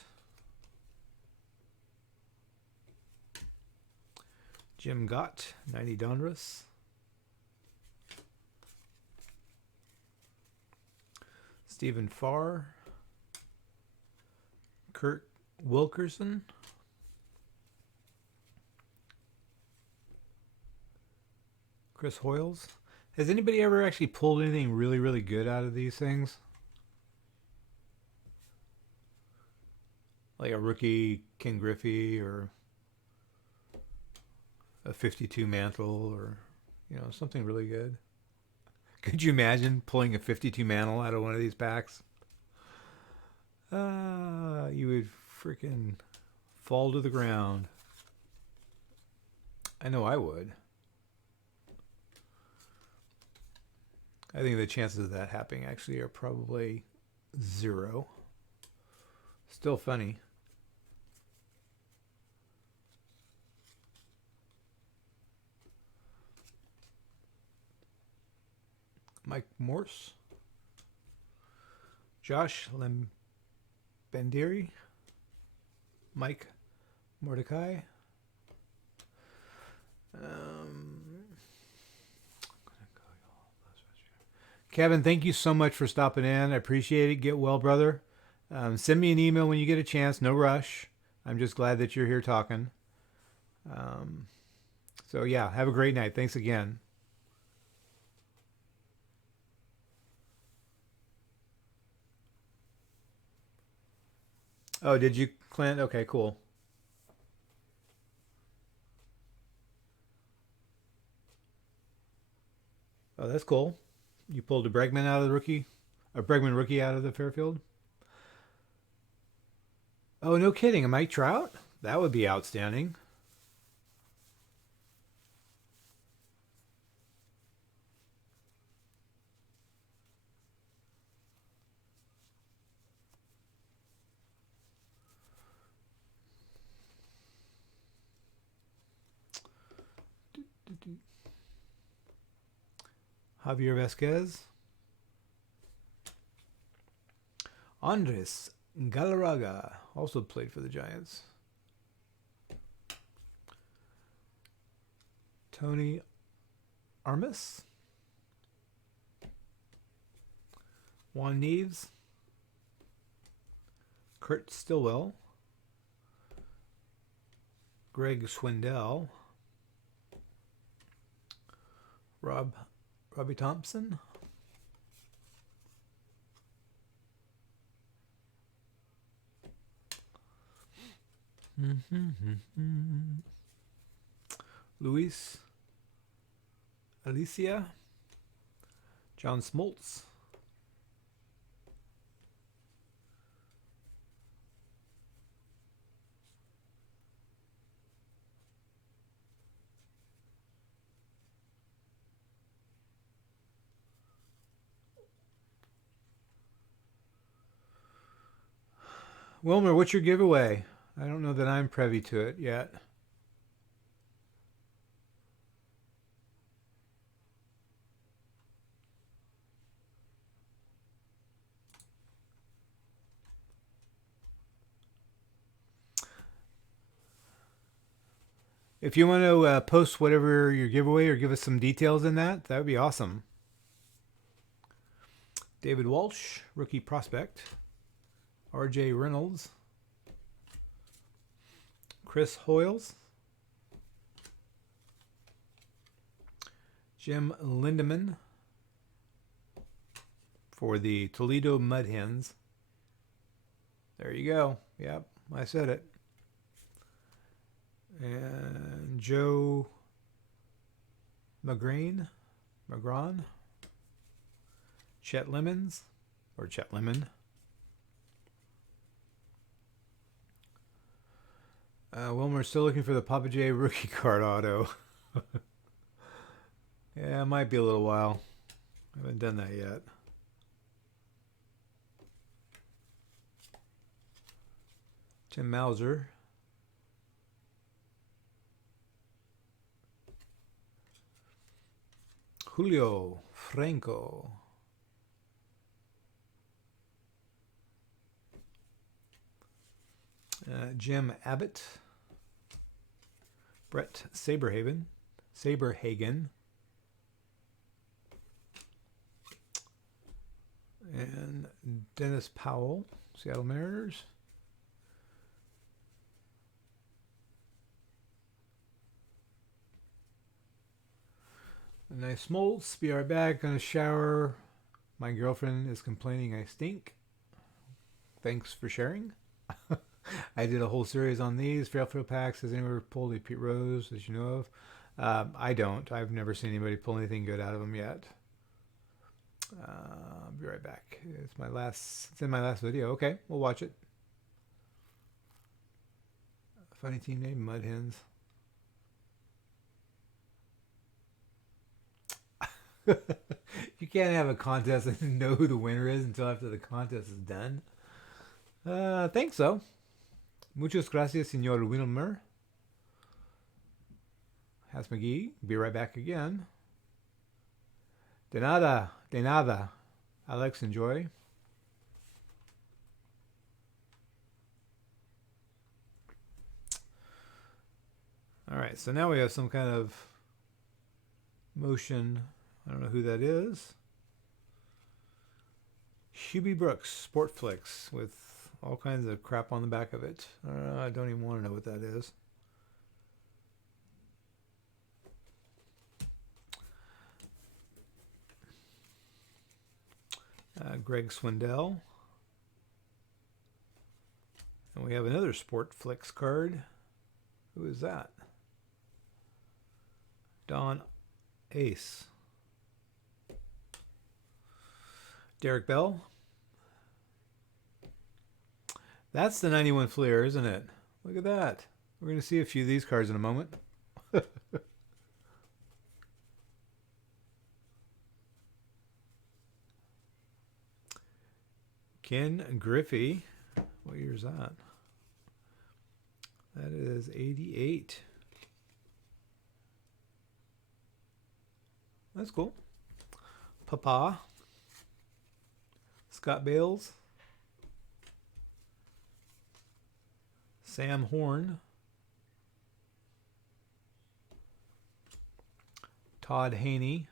Jim Gott, 90 Donruss. Stephen Farr. Kurt Wilkerson. Chris Hoyles. Has anybody ever actually pulled anything really, really good out of these things? Like a rookie Ken Griffey or a 52 mantle or, something really good. Could you imagine pulling a 52 mantle out of one of these packs? You would freaking fall to the ground. I know I would. I think the chances of that happening actually are probably 0. Still funny. Mike Morse. Josh Lembendiri. Mike Mordecai. Kevin, thank you so much for stopping in. I appreciate it. Get well, brother. Send me an email when you get a chance. No rush. I'm just glad that you're here talking. So yeah, have a great night. Thanks again. Oh, did you, Clint? Okay, cool. Oh, that's cool. You pulled a Bregman out of the rookie, a Bregman rookie out of the Fairfield. Oh, no kidding. A Mike Trout? That would be outstanding. Javier Vasquez. Andres Galarraga also played for the Giants. Tony Armas. Juan Neves. Kurt Stillwell. Greg Swindell. Robbie Thompson. Luis Alicia. John Smoltz. Wilmer, what's your giveaway? I don't know that I'm privy to it yet. If you want to post whatever your giveaway or give us some details in that, that would be awesome. David Walsh, rookie prospect. R.J. Reynolds. Chris Hoyles. Jim Lindemann for the Toledo Mud Hens. There you go. Yep, I said it. And Joe Magran. Chet Lemons, or Chet Lemon. Wilmer's still looking for the Papajay rookie card auto. Yeah, it might be a little while. I haven't done that yet. Tim Mauser. Julio Franco. Jim Abbott. Brett Saberhagen. And Dennis Powell, Seattle Mariners. A nice Smoltz. Be right back. Gonna shower. My girlfriend is complaining I stink. Thanks for sharing. I did a whole series on these Fairfield packs. Has anyone ever pulled a Pete Rose, as you know of? I don't. I've never seen anybody pull anything good out of them yet. I'll be right back. It's in my last video. Okay, we'll watch it. Funny team name, Mud Hens. You can't have a contest and know who the winner is until after the contest is done. I think so. Muchas gracias, Senor Wilmer. Has McGee. Be right back again. De nada, de nada. Alex, enjoy. All right, so now we have some kind of motion. I don't know who that is. Hubie Brooks, Sportflix, with all kinds of crap on the back of it. I don't even want to know what that is. Greg Swindell. And we have another Sportflix card. Who is that? Don Ace. Derek Bell. That's the 91 Fleer, isn't it? Look at that. We're going to see a few of these cards in a moment. Ken Griffey. What year is that? That is 88. That's cool. Papa. Scott Bales. Sam Horn. Todd Haney.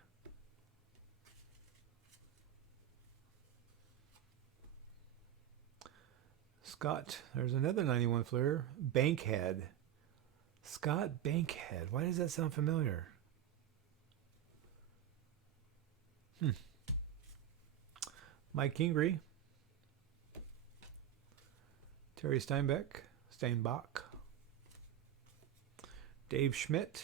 Scott, there's another 91 Fleer. Bankhead. Scott Bankhead. Why does that sound familiar? Mike Kingery. Terry Steinbach. Dave Schmidt.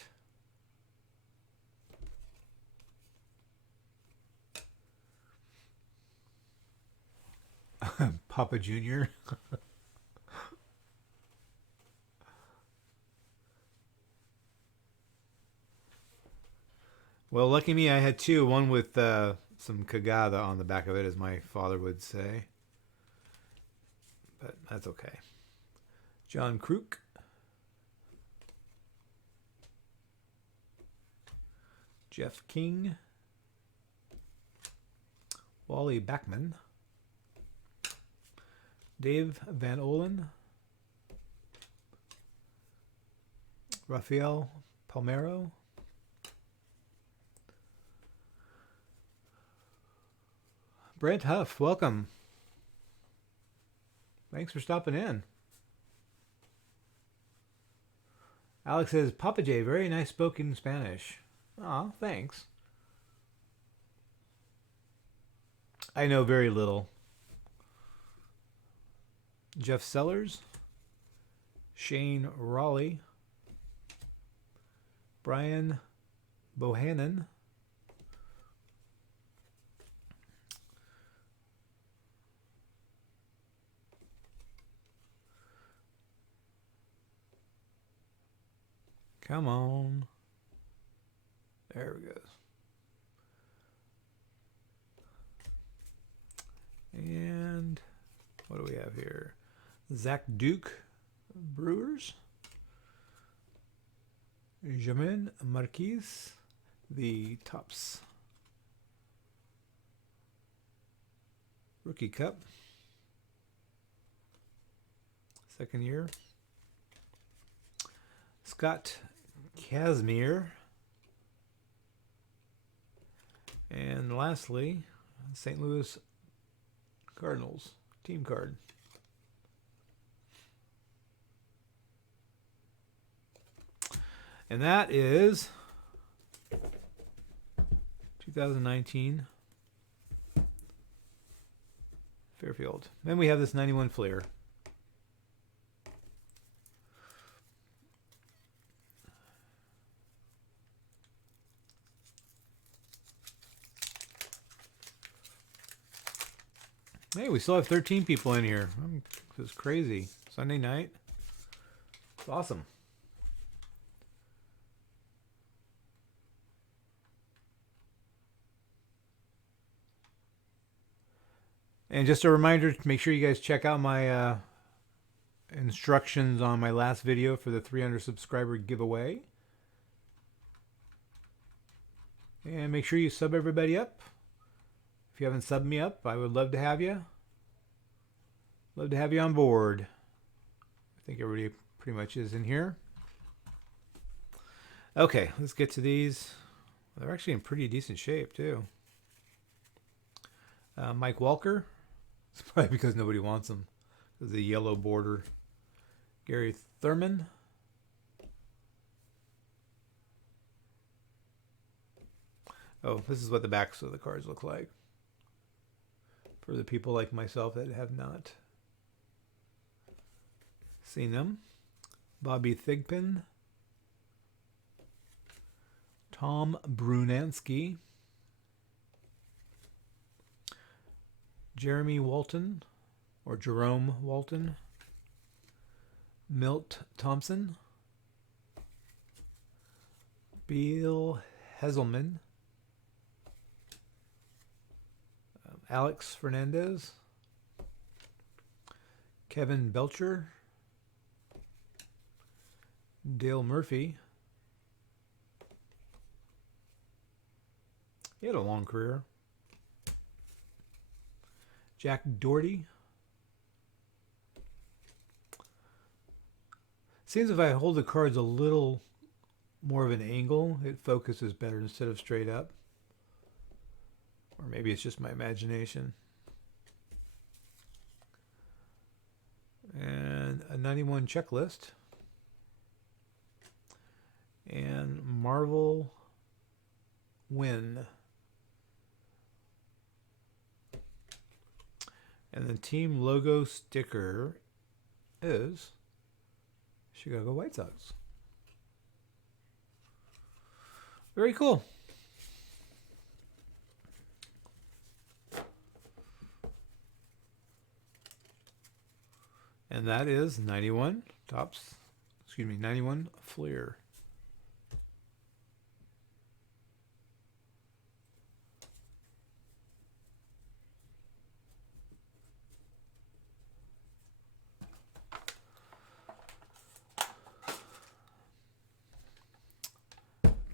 Papa Jr. Well, lucky me, I had two. One with some cagada on the back of it, as my father would say. But that's okay. John Kruk. Jeff King. Wally Backman. Dave Van Olen. Rafael Palmero. Brent Huff, welcome. Thanks for stopping in. Alex says, Papajay, very nice spoken Spanish. Aw, thanks. I know very little. Jeff Sellers. Shane Raleigh. Brian Bohannon. Come on. There we go. And what do we have here? Zach Duke, Brewers. Jamin Marquez, the Tops. Rookie Cup. Second year. Scott Casimir. And lastly, St. Louis Cardinals team card. And that is 2019 Fairfield. Then we have this 91 Fleer. Hey, we still have 13 people in here. This is crazy. Sunday night. It's awesome. And just a reminder to make sure you guys check out my instructions on my last video for the 300 subscriber giveaway. And make sure you sub everybody up. If you haven't subbed me up, I would love to have you. Love to have you on board. I think everybody pretty much is in here. Okay, let's get to these. They're actually in pretty decent shape too. Mike Walker. It's probably because nobody wants them. Because of the yellow border. Gary Thurman. Oh, this is what the backs of the cards look like. For the people like myself that have not seen them. Bobby Thigpen. Tom Brunansky. Jeremy Walton, or Jerome Walton. Milt Thompson. Bill Heselman. Alex Fernandez. Kevin Belcher. Dale Murphy. He had a long career. Jack Doherty. Seems if I hold the cards a little more of an angle, it focuses better instead of straight up. Or maybe it's just my imagination. And a 91 checklist. And Marvel Win. And the team logo sticker is Chicago White Sox. Very cool. And that is 91 Topps, 91 Fleer.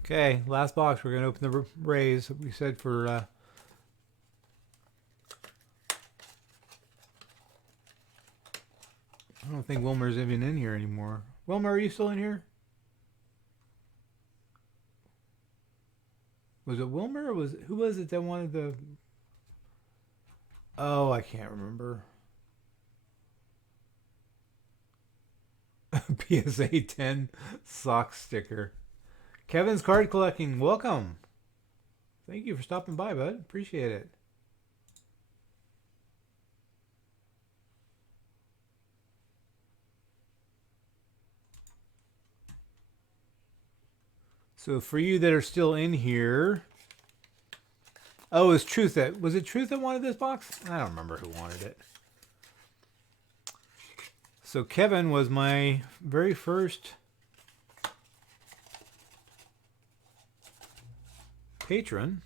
Okay, last box. We're going to open the Rays. We said for I don't think Wilmer's even in here anymore. Wilmer, are you still in here? Was it Wilmer or who was it that wanted the... Oh, I can't remember. PSA 10 sock sticker. Kevin's Card Collecting, welcome. Thank you for stopping by, bud. Appreciate it. So for you that are still in here, oh, it's Truth that was it Truth that wanted this box? I don't remember who wanted it. So Kevin was my very first patron,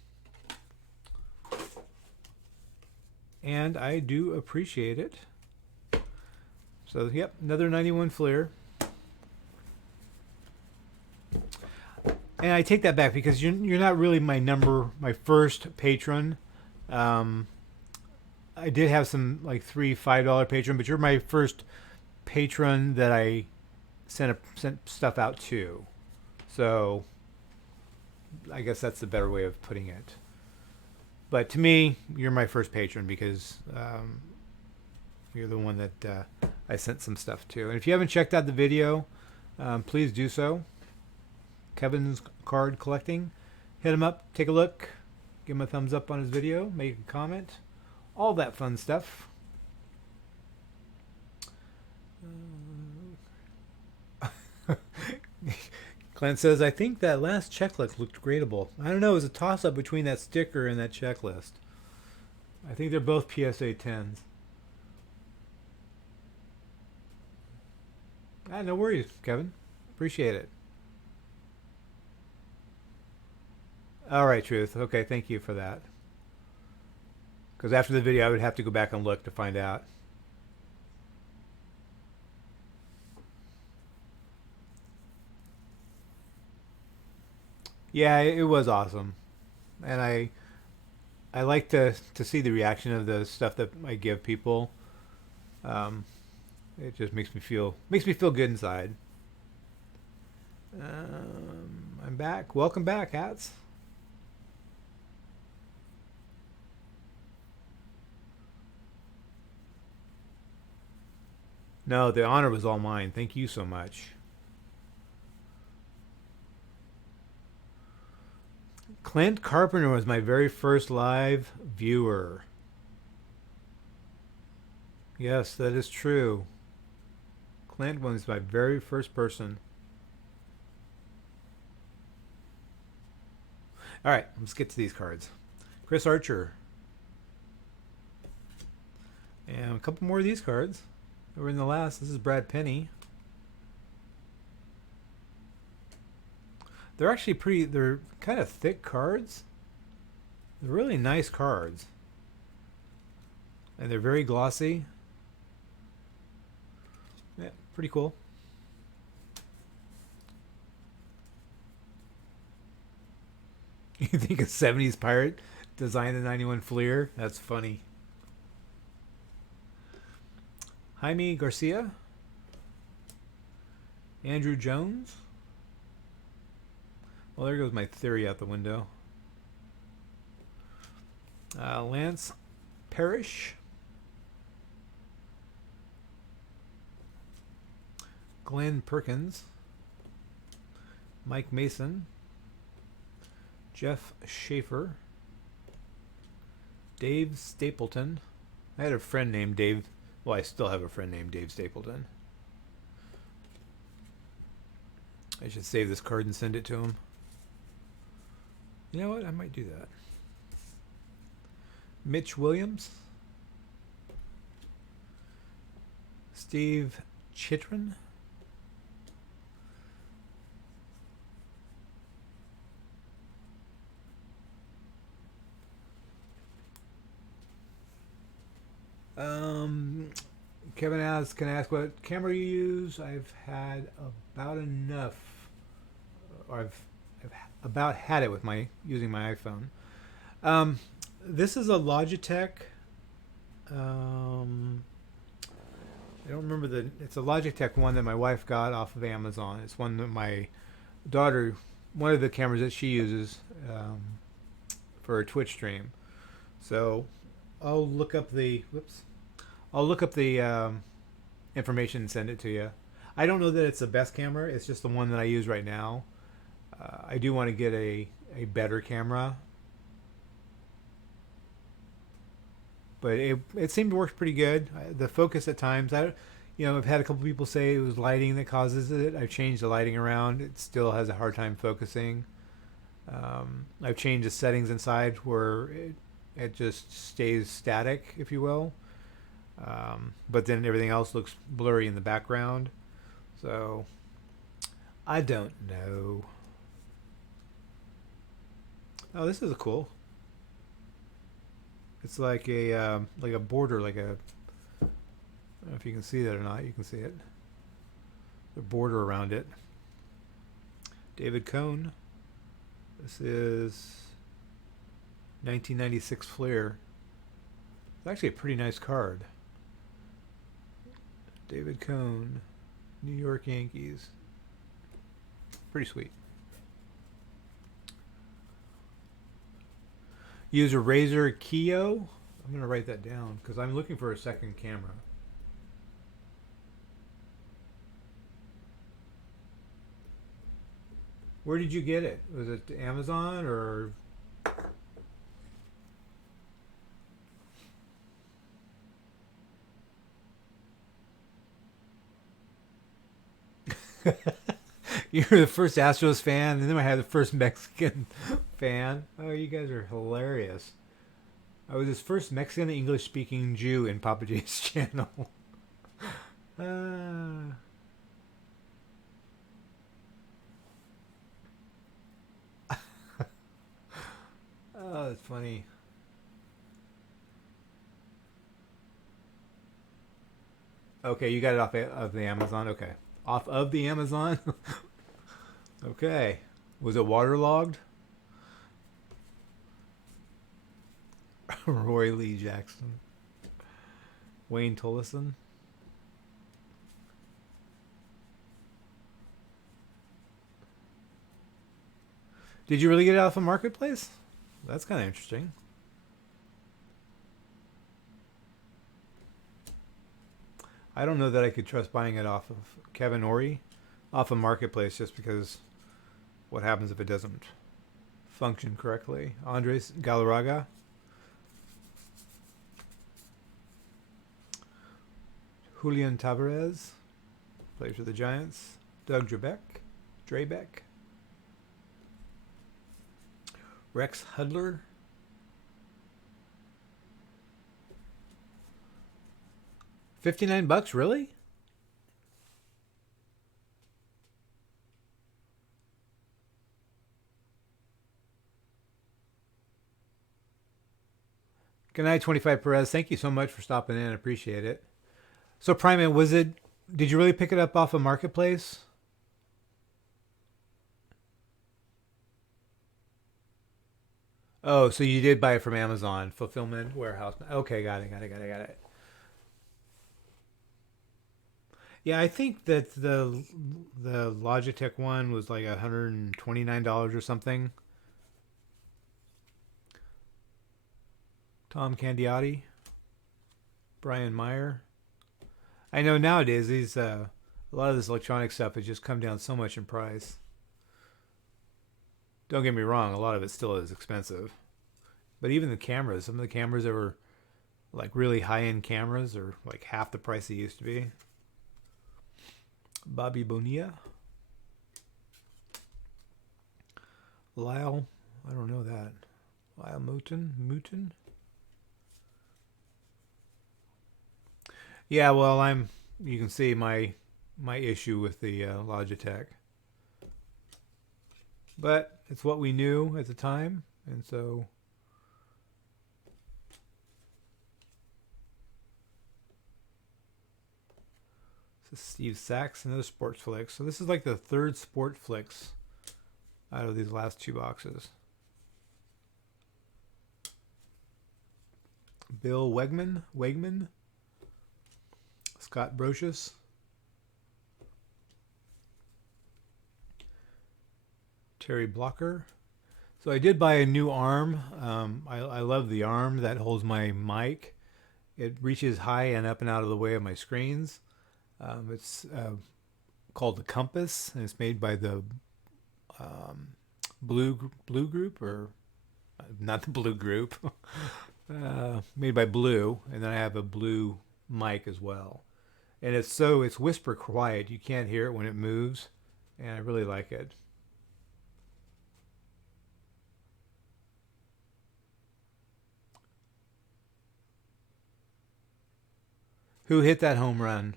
and I do appreciate it. So yep, another 91 Fleer. And I take that back because you're not really my first patron. I did have some like $3-5 patron, but you're my first patron that I sent stuff out to. So I guess that's the better way of putting it. But to me, you're my first patron because you're the one that I sent some stuff to. And if you haven't checked out the video, please do so. Kevin's Card Collecting. Hit him up, take a look, give him a thumbs up on his video, make a comment, all that fun stuff. Glenn says, I think that last checklist looked gradable. I don't know, it was a toss-up between that sticker and that checklist. I think they're both PSA 10s. Ah, no worries, Kevin. Appreciate it. All right, Truth. Okay, thank you for that. Because after the video, I would have to go back and look to find out. Yeah, it was awesome, and I like to see the reaction of the stuff that I give people. Um, it just makes me feel good inside. I'm back. Welcome back, Hats. No, the honor was all mine. Thank you so much. Clint Carpenter was my very first live viewer. Yes, that is true. Clint was my very first person. All right, let's get to these cards. Chris Archer. And a couple more of these cards. We're in the last. This is Brad Penny. They're actually they're kind of thick cards. They're really nice cards. And they're very glossy. Yeah, pretty cool. You think a 70s pirate designed the 91 Fleer? That's funny. Jaime Garcia. Andrew Jones. Well, there goes my theory out the window. Lance Parrish. Glenn Perkins. Mike Mason. Jeff Schaefer. Dave Stapleton. I had a friend named Dave. Well, I still have a friend named Dave Stapleton. I should save this card and send it to him. You know what? I might do that. Mitch Williams. Steve Chitrin. Kevin asks, can I ask what camera you use? I've had about enough. Or I've about had it with using my iPhone. This is a Logitech. I don't remember it's a Logitech one that my wife got off of Amazon. It's one that my daughter, one of the cameras that she uses for her Twitch stream. So I'll look up the information and send it to you. I don't know that it's the best camera. It's just the one that I use right now. I do want to get a better camera, but it seemed to work pretty good. The focus at times, I've had a couple people say it was lighting that causes it. I've changed the lighting around. It still has a hard time focusing. I've changed the settings inside where it just stays static, if you will. But then everything else looks blurry in the background. So I don't know. Oh, this is cool. It's like a border, I don't know if you can see that or not. You can see it. The border around it. David Cohn. This is 1996 Fleer. It's actually a pretty nice card. David Cohn, New York Yankees. Pretty sweet. Use a Razer Kiyo. I'm going to write that down because I'm looking for a second camera. Where did you get it? Was it Amazon or... You're the first Astros fan, and then I had the first Mexican fan. Oh, you guys are hilarious. I was his first Mexican English speaking Jew in Papajay's channel. uh, oh, that's funny. Okay, you got it off of the Amazon. Okay, off of the Amazon. Okay, was it waterlogged? Roy Lee Jackson, Wayne Tullison. Did you really get it off a marketplace? That's kind of interesting. I don't know that I could trust buying it off of Kevin Ori, off a marketplace, just because what happens if it doesn't function correctly? Andres Galarraga, Julian Tavares, plays for the Giants. Doug Drabeck, Rex Hudler, $59, really? Good night, 25 Perez. Thank you so much for stopping in. I appreciate it. So, Primant, was it? Did you really pick it up off a marketplace? Oh, so you did buy it from Amazon fulfillment warehouse. Okay, got it. Yeah, I think that the Logitech one was like $129 or something. Tom Candiotti, Brian Meyer. I know nowadays these a lot of this electronic stuff has just come down so much in price. Don't get me wrong, a lot of it still is expensive. But even the cameras, some of the cameras that were like really high end cameras are like half the price they used to be. Bobby Bonilla. Lyle, I don't know that. Lyle Mooten. Yeah, well, you can see my issue with the Logitech. But it's what we knew at the time, and so this is Steve Sachs and those sports flicks. So this is like the third sport flicks out of these last two boxes. Bill Wegman, Scott Brocious, Terry Blocker. So I did buy a new arm. I love the arm that holds my mic. It reaches high and up and out of the way of my screens. It's called the Compass, and it's made by the Blue Group, or not the Blue Group. Made by Blue, and then I have a Blue mic as well. And it's whisper quiet. You can't hear it when it moves, and I really like it. Who hit that home run?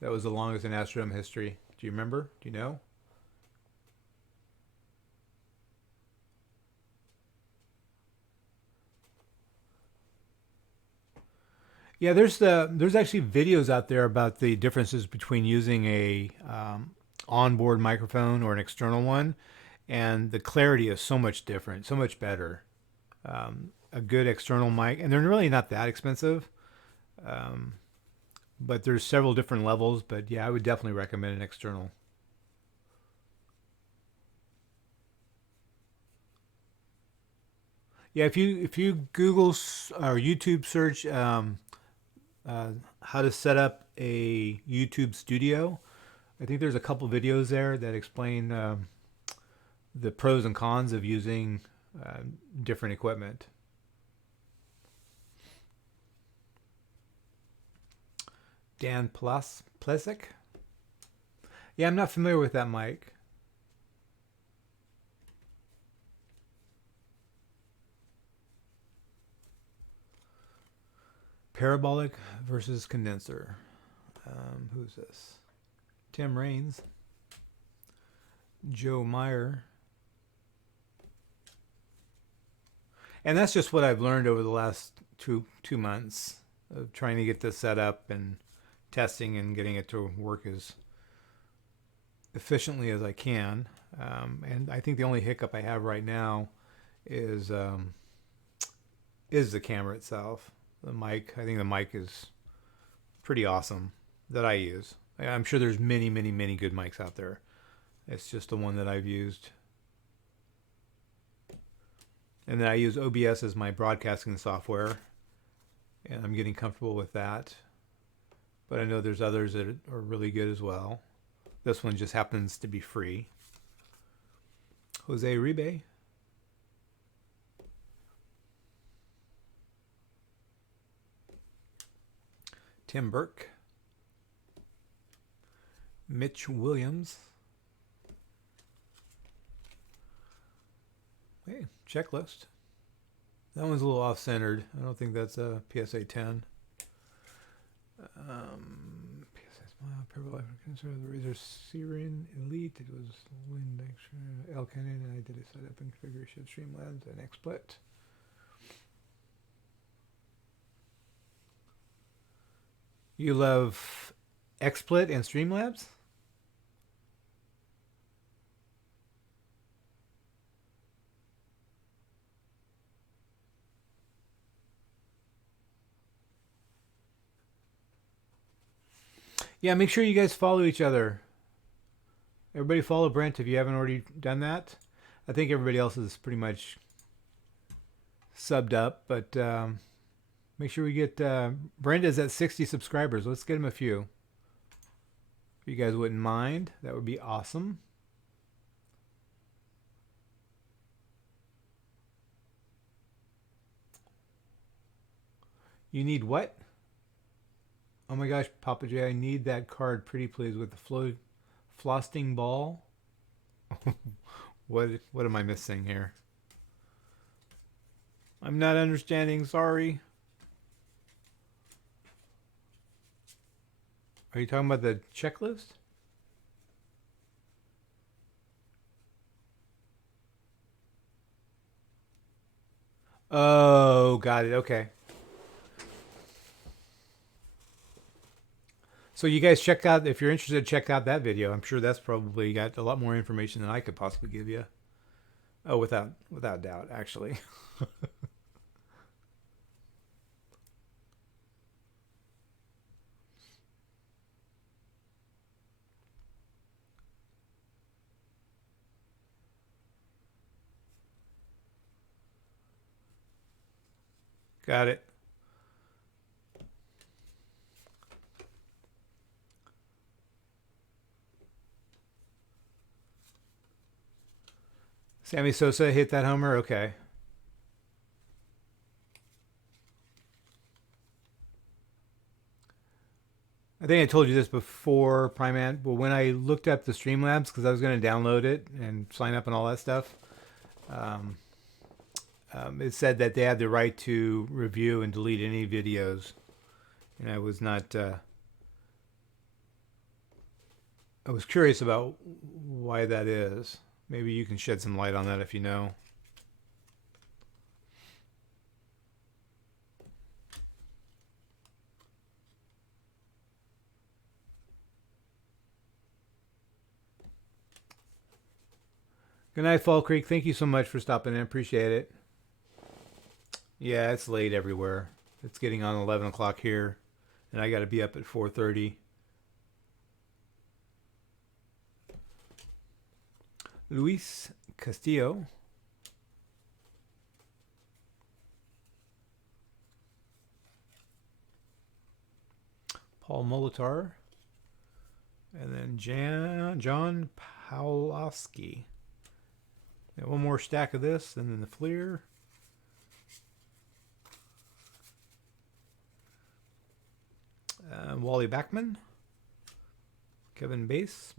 That was the longest in Astrodome history. Do you remember? Do you know? Yeah, there's actually videos out there about the differences between using a onboard microphone or an external one, and the clarity is so much different, so much better. A good external mic, and they're really not that expensive, but there's several different levels. But yeah, I would definitely recommend an external. Yeah, if you Google or YouTube search how to set up a YouTube studio. I think there's a couple videos there that explain the pros and cons of using different equipment. Dan Plesic. Yeah, I'm not familiar with that mic. Parabolic versus condenser. Who's this? Tim Raines. Joe Meyer. And that's just what I've learned over the last two months of trying to get this set up and testing and getting it to work as efficiently as I can. And I think the only hiccup I have right now is the camera itself. The mic. I think the mic is pretty awesome that I use. I'm sure there's many, many, many good mics out there. It's just the one that I've used. And then I use OBS as my broadcasting software. And I'm getting comfortable with that. But I know there's others that are really good as well. This one just happens to be free. Jose Uribe. Tim Burke. Mitch Williams. Hey, checklist. That one's a little off-centered. I don't think that's a PSA 10. PSA Smile, Parabolic Condenser, the Razor Syrian Elite. It was Wind Extra, L Canon, and I did a setup and configuration of Streamlabs and XSplit. You love XSplit and Streamlabs? Yeah, make sure you guys follow each other. Everybody follow Brent if you haven't already done that. I think everybody else is pretty much subbed up, but make sure we get... Brenda's at 60 subscribers. Let's get him a few. If you guys wouldn't mind, that would be awesome. You need what? Oh my gosh, Papajay, I need that card, pretty please, with the frosting ball. What am I missing here? I'm not understanding, sorry. Are you talking about the checklist? Oh, got it, okay. So you guys check out, if you're interested, check out that video. I'm sure that's probably got a lot more information than I could possibly give you. Oh, without doubt, actually. Got it. Sammy Sosa hit that homer? Okay. I think I told you this before, Primant, but when I looked up the Streamlabs, because I was going to download it and sign up and all that stuff, it said that they had the right to review and delete any videos. And I was not... I was curious about why that is. Maybe you can shed some light on that if you know. Good night, Fall Creek. Thank you so much for stopping in. Appreciate it. Yeah, it's late everywhere. It's getting on 11 o'clock here, and I got to be up at 4:30. Luis Castillo. Paul Molitor. And then John Pawlowski. One more stack of this, and then the Fleer. Wally Backman. Kevin Bass.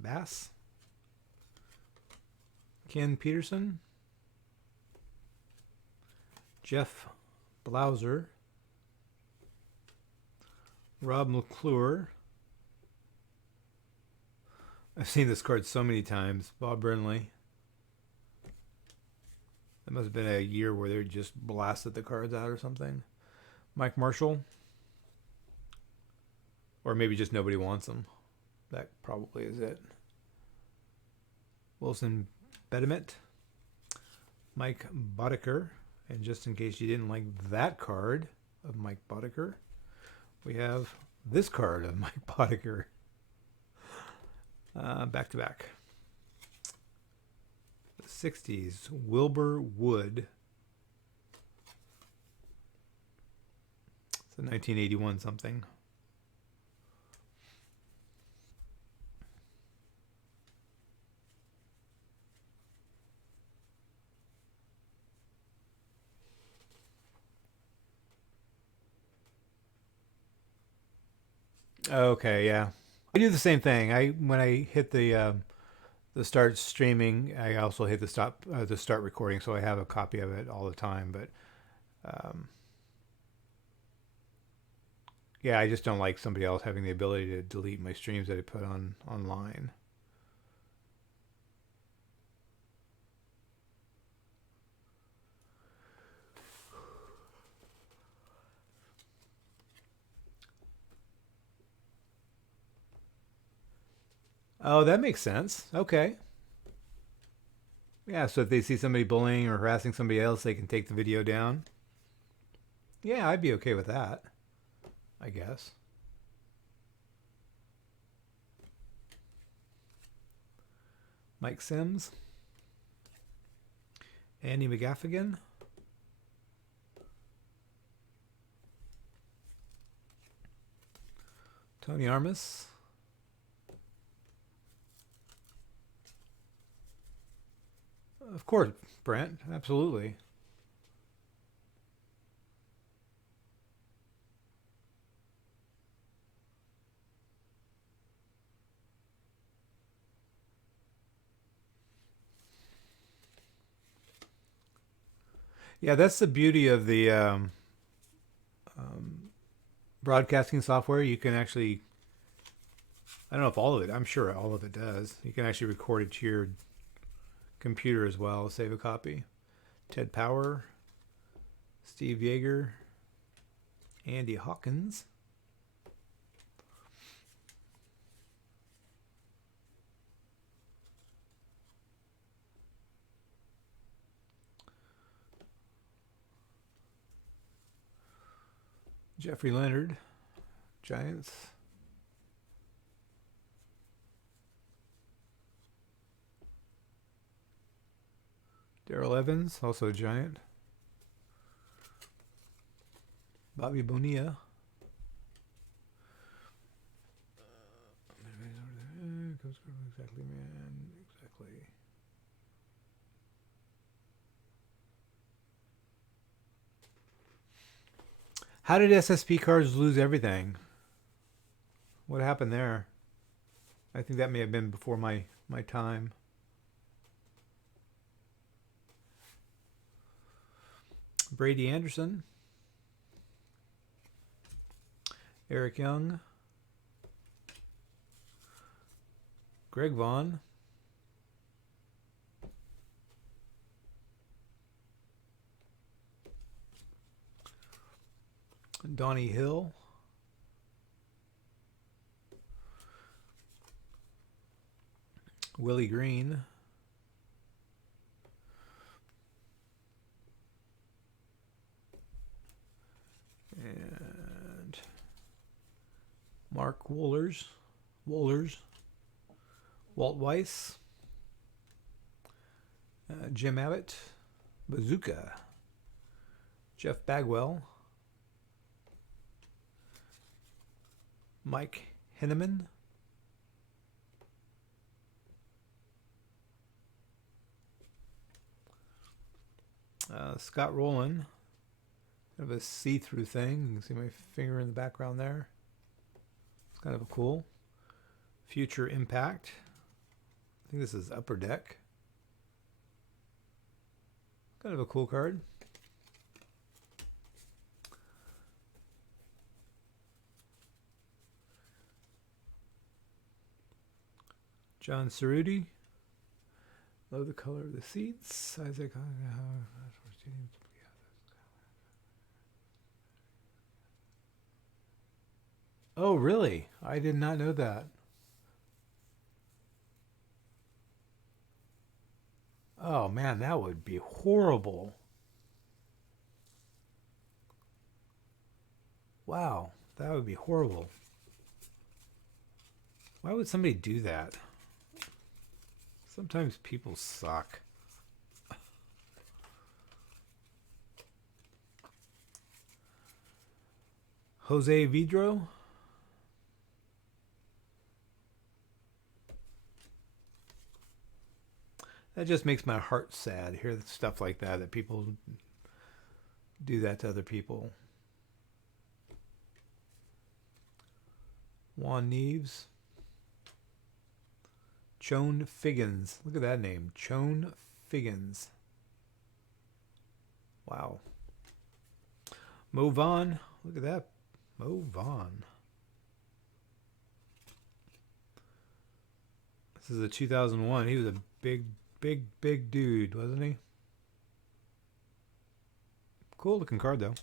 Ken Peterson. Jeff Blauser. Rob McClure. I've seen this card so many times. Bob Burnley. That must have been a year where they just blasted the cards out or something. Mike Marshall. Or maybe just nobody wants them. That probably is it. Wilson Bedemet. Mike Boddicker. And just in case you didn't like that card of Mike Boddicker, we have this card of Mike Boddicker. Back to back. The 60s, Wilbur Wood. It's a 1981 something. Okay, yeah. I do the same thing. When I hit the start streaming, I also hit the start recording, so I have a copy of it all the time. But yeah, I just don't like somebody else having the ability to delete my streams that I put on online. Oh, that makes sense. Okay. Yeah, so if they see somebody bullying or harassing somebody else, they can take the video down. Yeah, I'd be okay with that, I guess. Mike Sims. Andy McGaffigan. Tony Armas. Of course, Brent. Absolutely. Yeah, that's the beauty of the broadcasting software. You can actually, I don't know if all of it, I'm sure all of it does. You can actually record it to your computer as well, save a copy. Ted Power, Steve Yeager, Andy Hawkins. Jeffrey Leonard, Giants. Darrell Evans, also a Giant. Bobby Bonilla. Exactly, man. Exactly. How did SSP cards lose everything? What happened there? I think that may have been before my time. Brady Anderson. Eric Young. Greg Vaughn. Donnie Hill. Willie Green. And Mark Wohlers. Walt Weiss. Jim Abbott. Bazooka. Jeff Bagwell. Mike Henneman. Scott Rowland. Kind of a see-through thing. You can see my finger in the background there. It's kind of a cool. Future Impact. I think this is Upper Deck. Kind of a cool card. John Cerruti. Love the color of the seats. Izaak. Oh, really? I did not know that. Oh, man, that would be horrible. Wow, that would be horrible. Why would somebody do that? Sometimes people suck. Jose Vidro. That just makes my heart sad. Hear stuff like that, that people do that to other people. Juan Neves. Chone Figgins. Look at that name. Chone Figgins. Wow. Mo Vaughn. Look at that. Mo Vaughn. This is a 2001. He was a big dude, wasn't he? Cool looking card, though.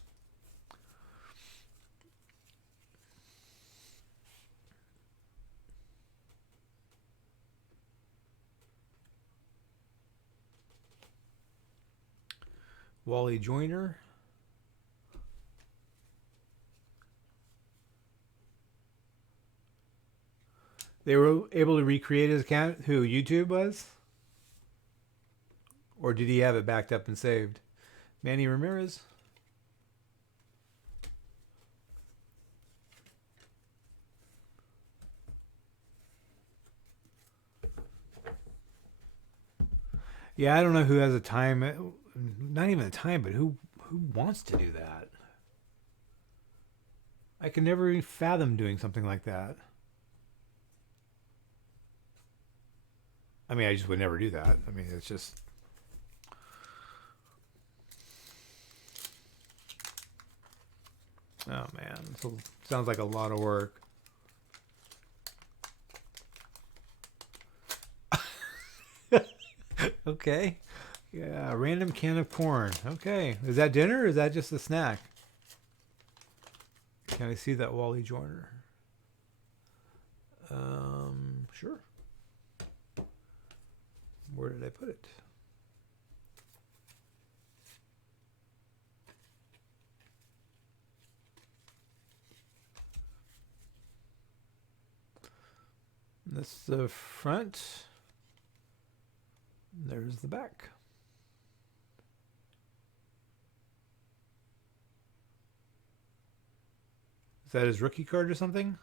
Wally Joyner. They were able to recreate his account, who YouTube was? Or did he have it backed up and saved? Manny Ramirez. Yeah, I don't know who has a time, not even a time, but who wants to do that? I can never even fathom doing something like that. I mean, I just would never do that. I mean, it's just... Oh, man. Sounds like a lot of work. Okay. Yeah, random can of corn. Okay. Is that dinner or is that just a snack? Can I see that Wally Joyner? Sure. Where did I put it? This is the front. There's the back. Is that his rookie card or something?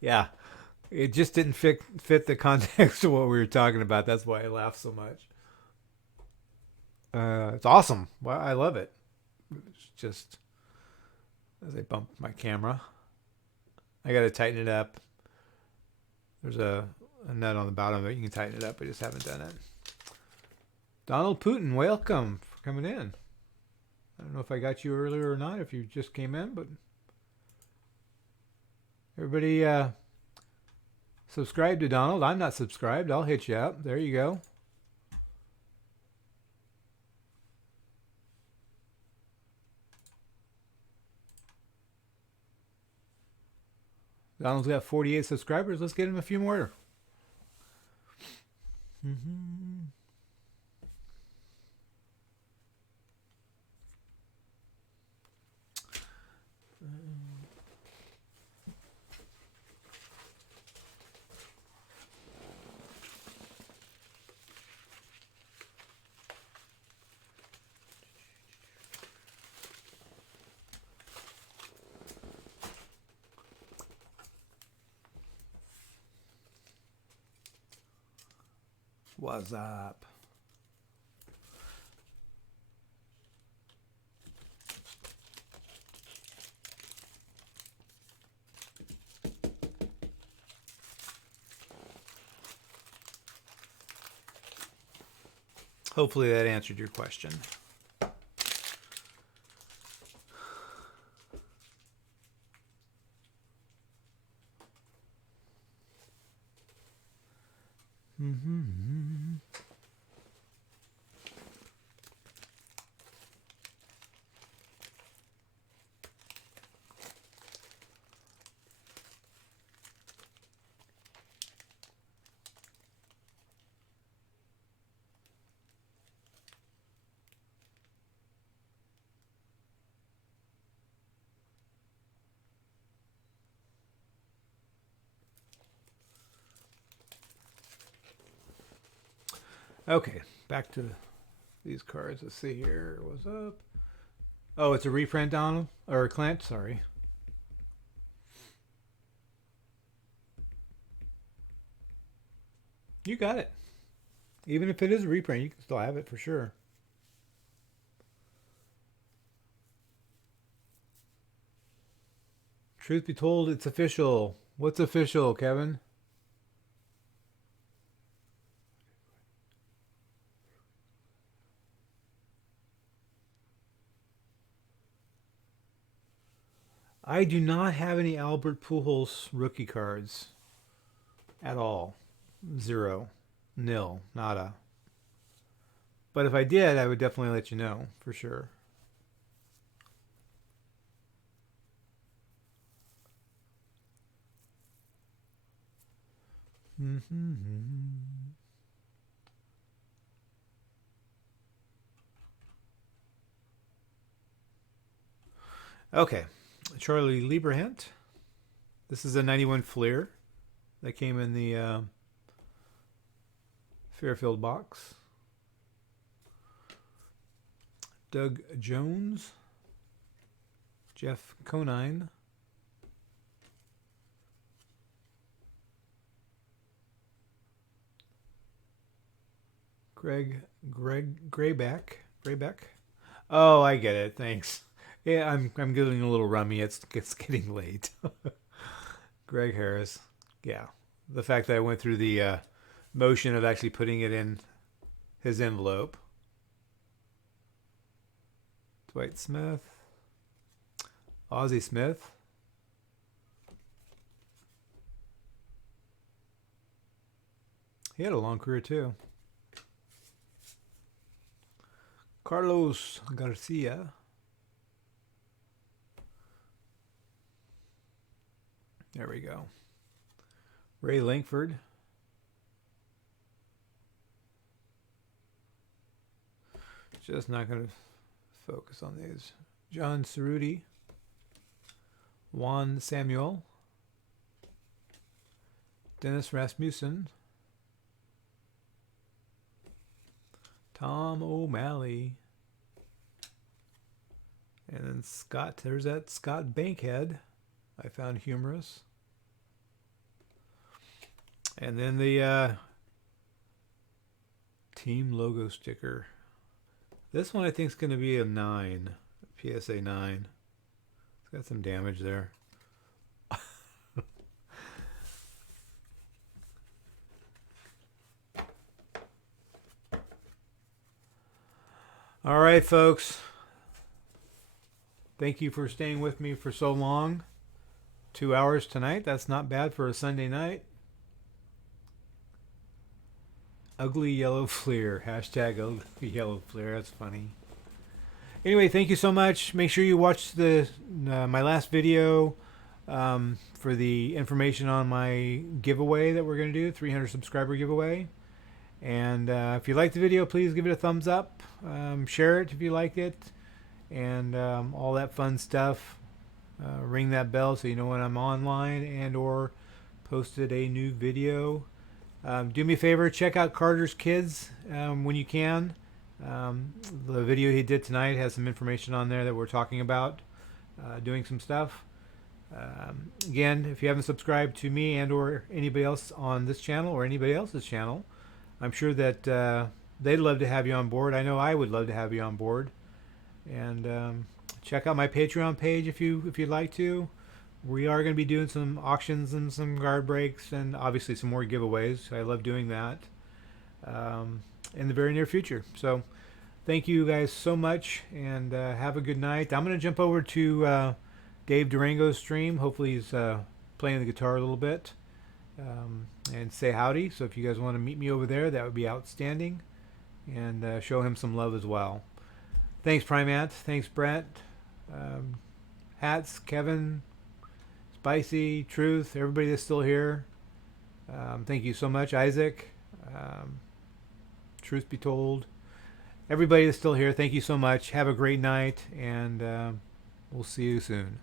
Yeah. It just didn't fit the context of what we were talking about. That's why I laughed so much. It's awesome. Well, I love it. It's just as I bump my camera, I got to tighten it up. There's a nut on the bottom of it. You can tighten it up. I just haven't done it. Donald Putin, welcome for coming in. I don't know if I got you earlier or not, if you just came in, but everybody subscribe to Donald. I'm not subscribed. I'll hit you up. There you go. Donald's got 48 subscribers. Let's get him a few more. What's up? Hopefully that answered your question. Mm-hmm. Okay, back to these cards. Let's see here. What's up? Oh, it's a reprint, Donald? Or Clint, sorry. You got it. Even if it is a reprint, you can still have it for sure. Truth be told, it's official. What's official, Kevin? I do not have any Albert Pujols rookie cards at all. Zero. Nil. Nada. But if I did, I would definitely let you know for sure. Mm-hmm. Okay. Charlie Lieberhand. This is a 91 Fleer that came in the Fairfield box. Doug Jones. Jeff Conine. Greg Grayback. Oh, I get it. Thanks. Yeah, I'm getting a little rummy. It's getting late. Greg Harris. Yeah. The fact that I went through the motion of actually putting it in his envelope. Dwight Smith. Ozzie Smith. He had a long career too. Carlos Garcia. There we go. Ray Langford. Just not going to focus on these. John Cerruti. Juan Samuel. Dennis Rasmussen. Tom O'Malley. And then Scott, there's that Scott Bankhead I found humorous. And then the team logo sticker. This one I think is going to be a 9, PSA 9. It's got some damage there. All right, folks. Thank you for staying with me for so long. 2 hours tonight. That's not bad for a Sunday night. Ugly yellow Fleer. Hashtag ugly yellow Fleer. That's funny. Anyway, thank you so much. Make sure you watch the my last video for the information on my giveaway that we're going to do, 300 subscriber giveaway. And if you like the video, please give it a thumbs up. Share it if you liked it. And all that fun stuff. Ring that bell so you know when I'm online and or posted a new video. Do me a favor, check out Carter's Kids when you can. The video he did tonight has some information on there that we're talking about doing some stuff. Again, if you haven't subscribed to me and or anybody else on this channel or anybody else's channel, I'm sure that they'd love to have you on board. I know I would love to have you on board. And check out my Patreon page if you'd like to. We are going to be doing some auctions and some guard breaks and obviously some more giveaways. I love doing that. in the very near future. So thank you guys so much, and have a good night. I'm going to jump over to Dave Durango's stream. Hopefully he's playing the guitar a little bit, and say howdy. So if you guys want to meet me over there, that would be outstanding, and show him some love as well. Thanks, Primant. Thanks, Brent. Hats, Kevin, Spicy, Truth, everybody that's still here. Thank you so much, Isaac. Truth be told, everybody that's still here, thank you so much. Have a great night, and we'll see you soon.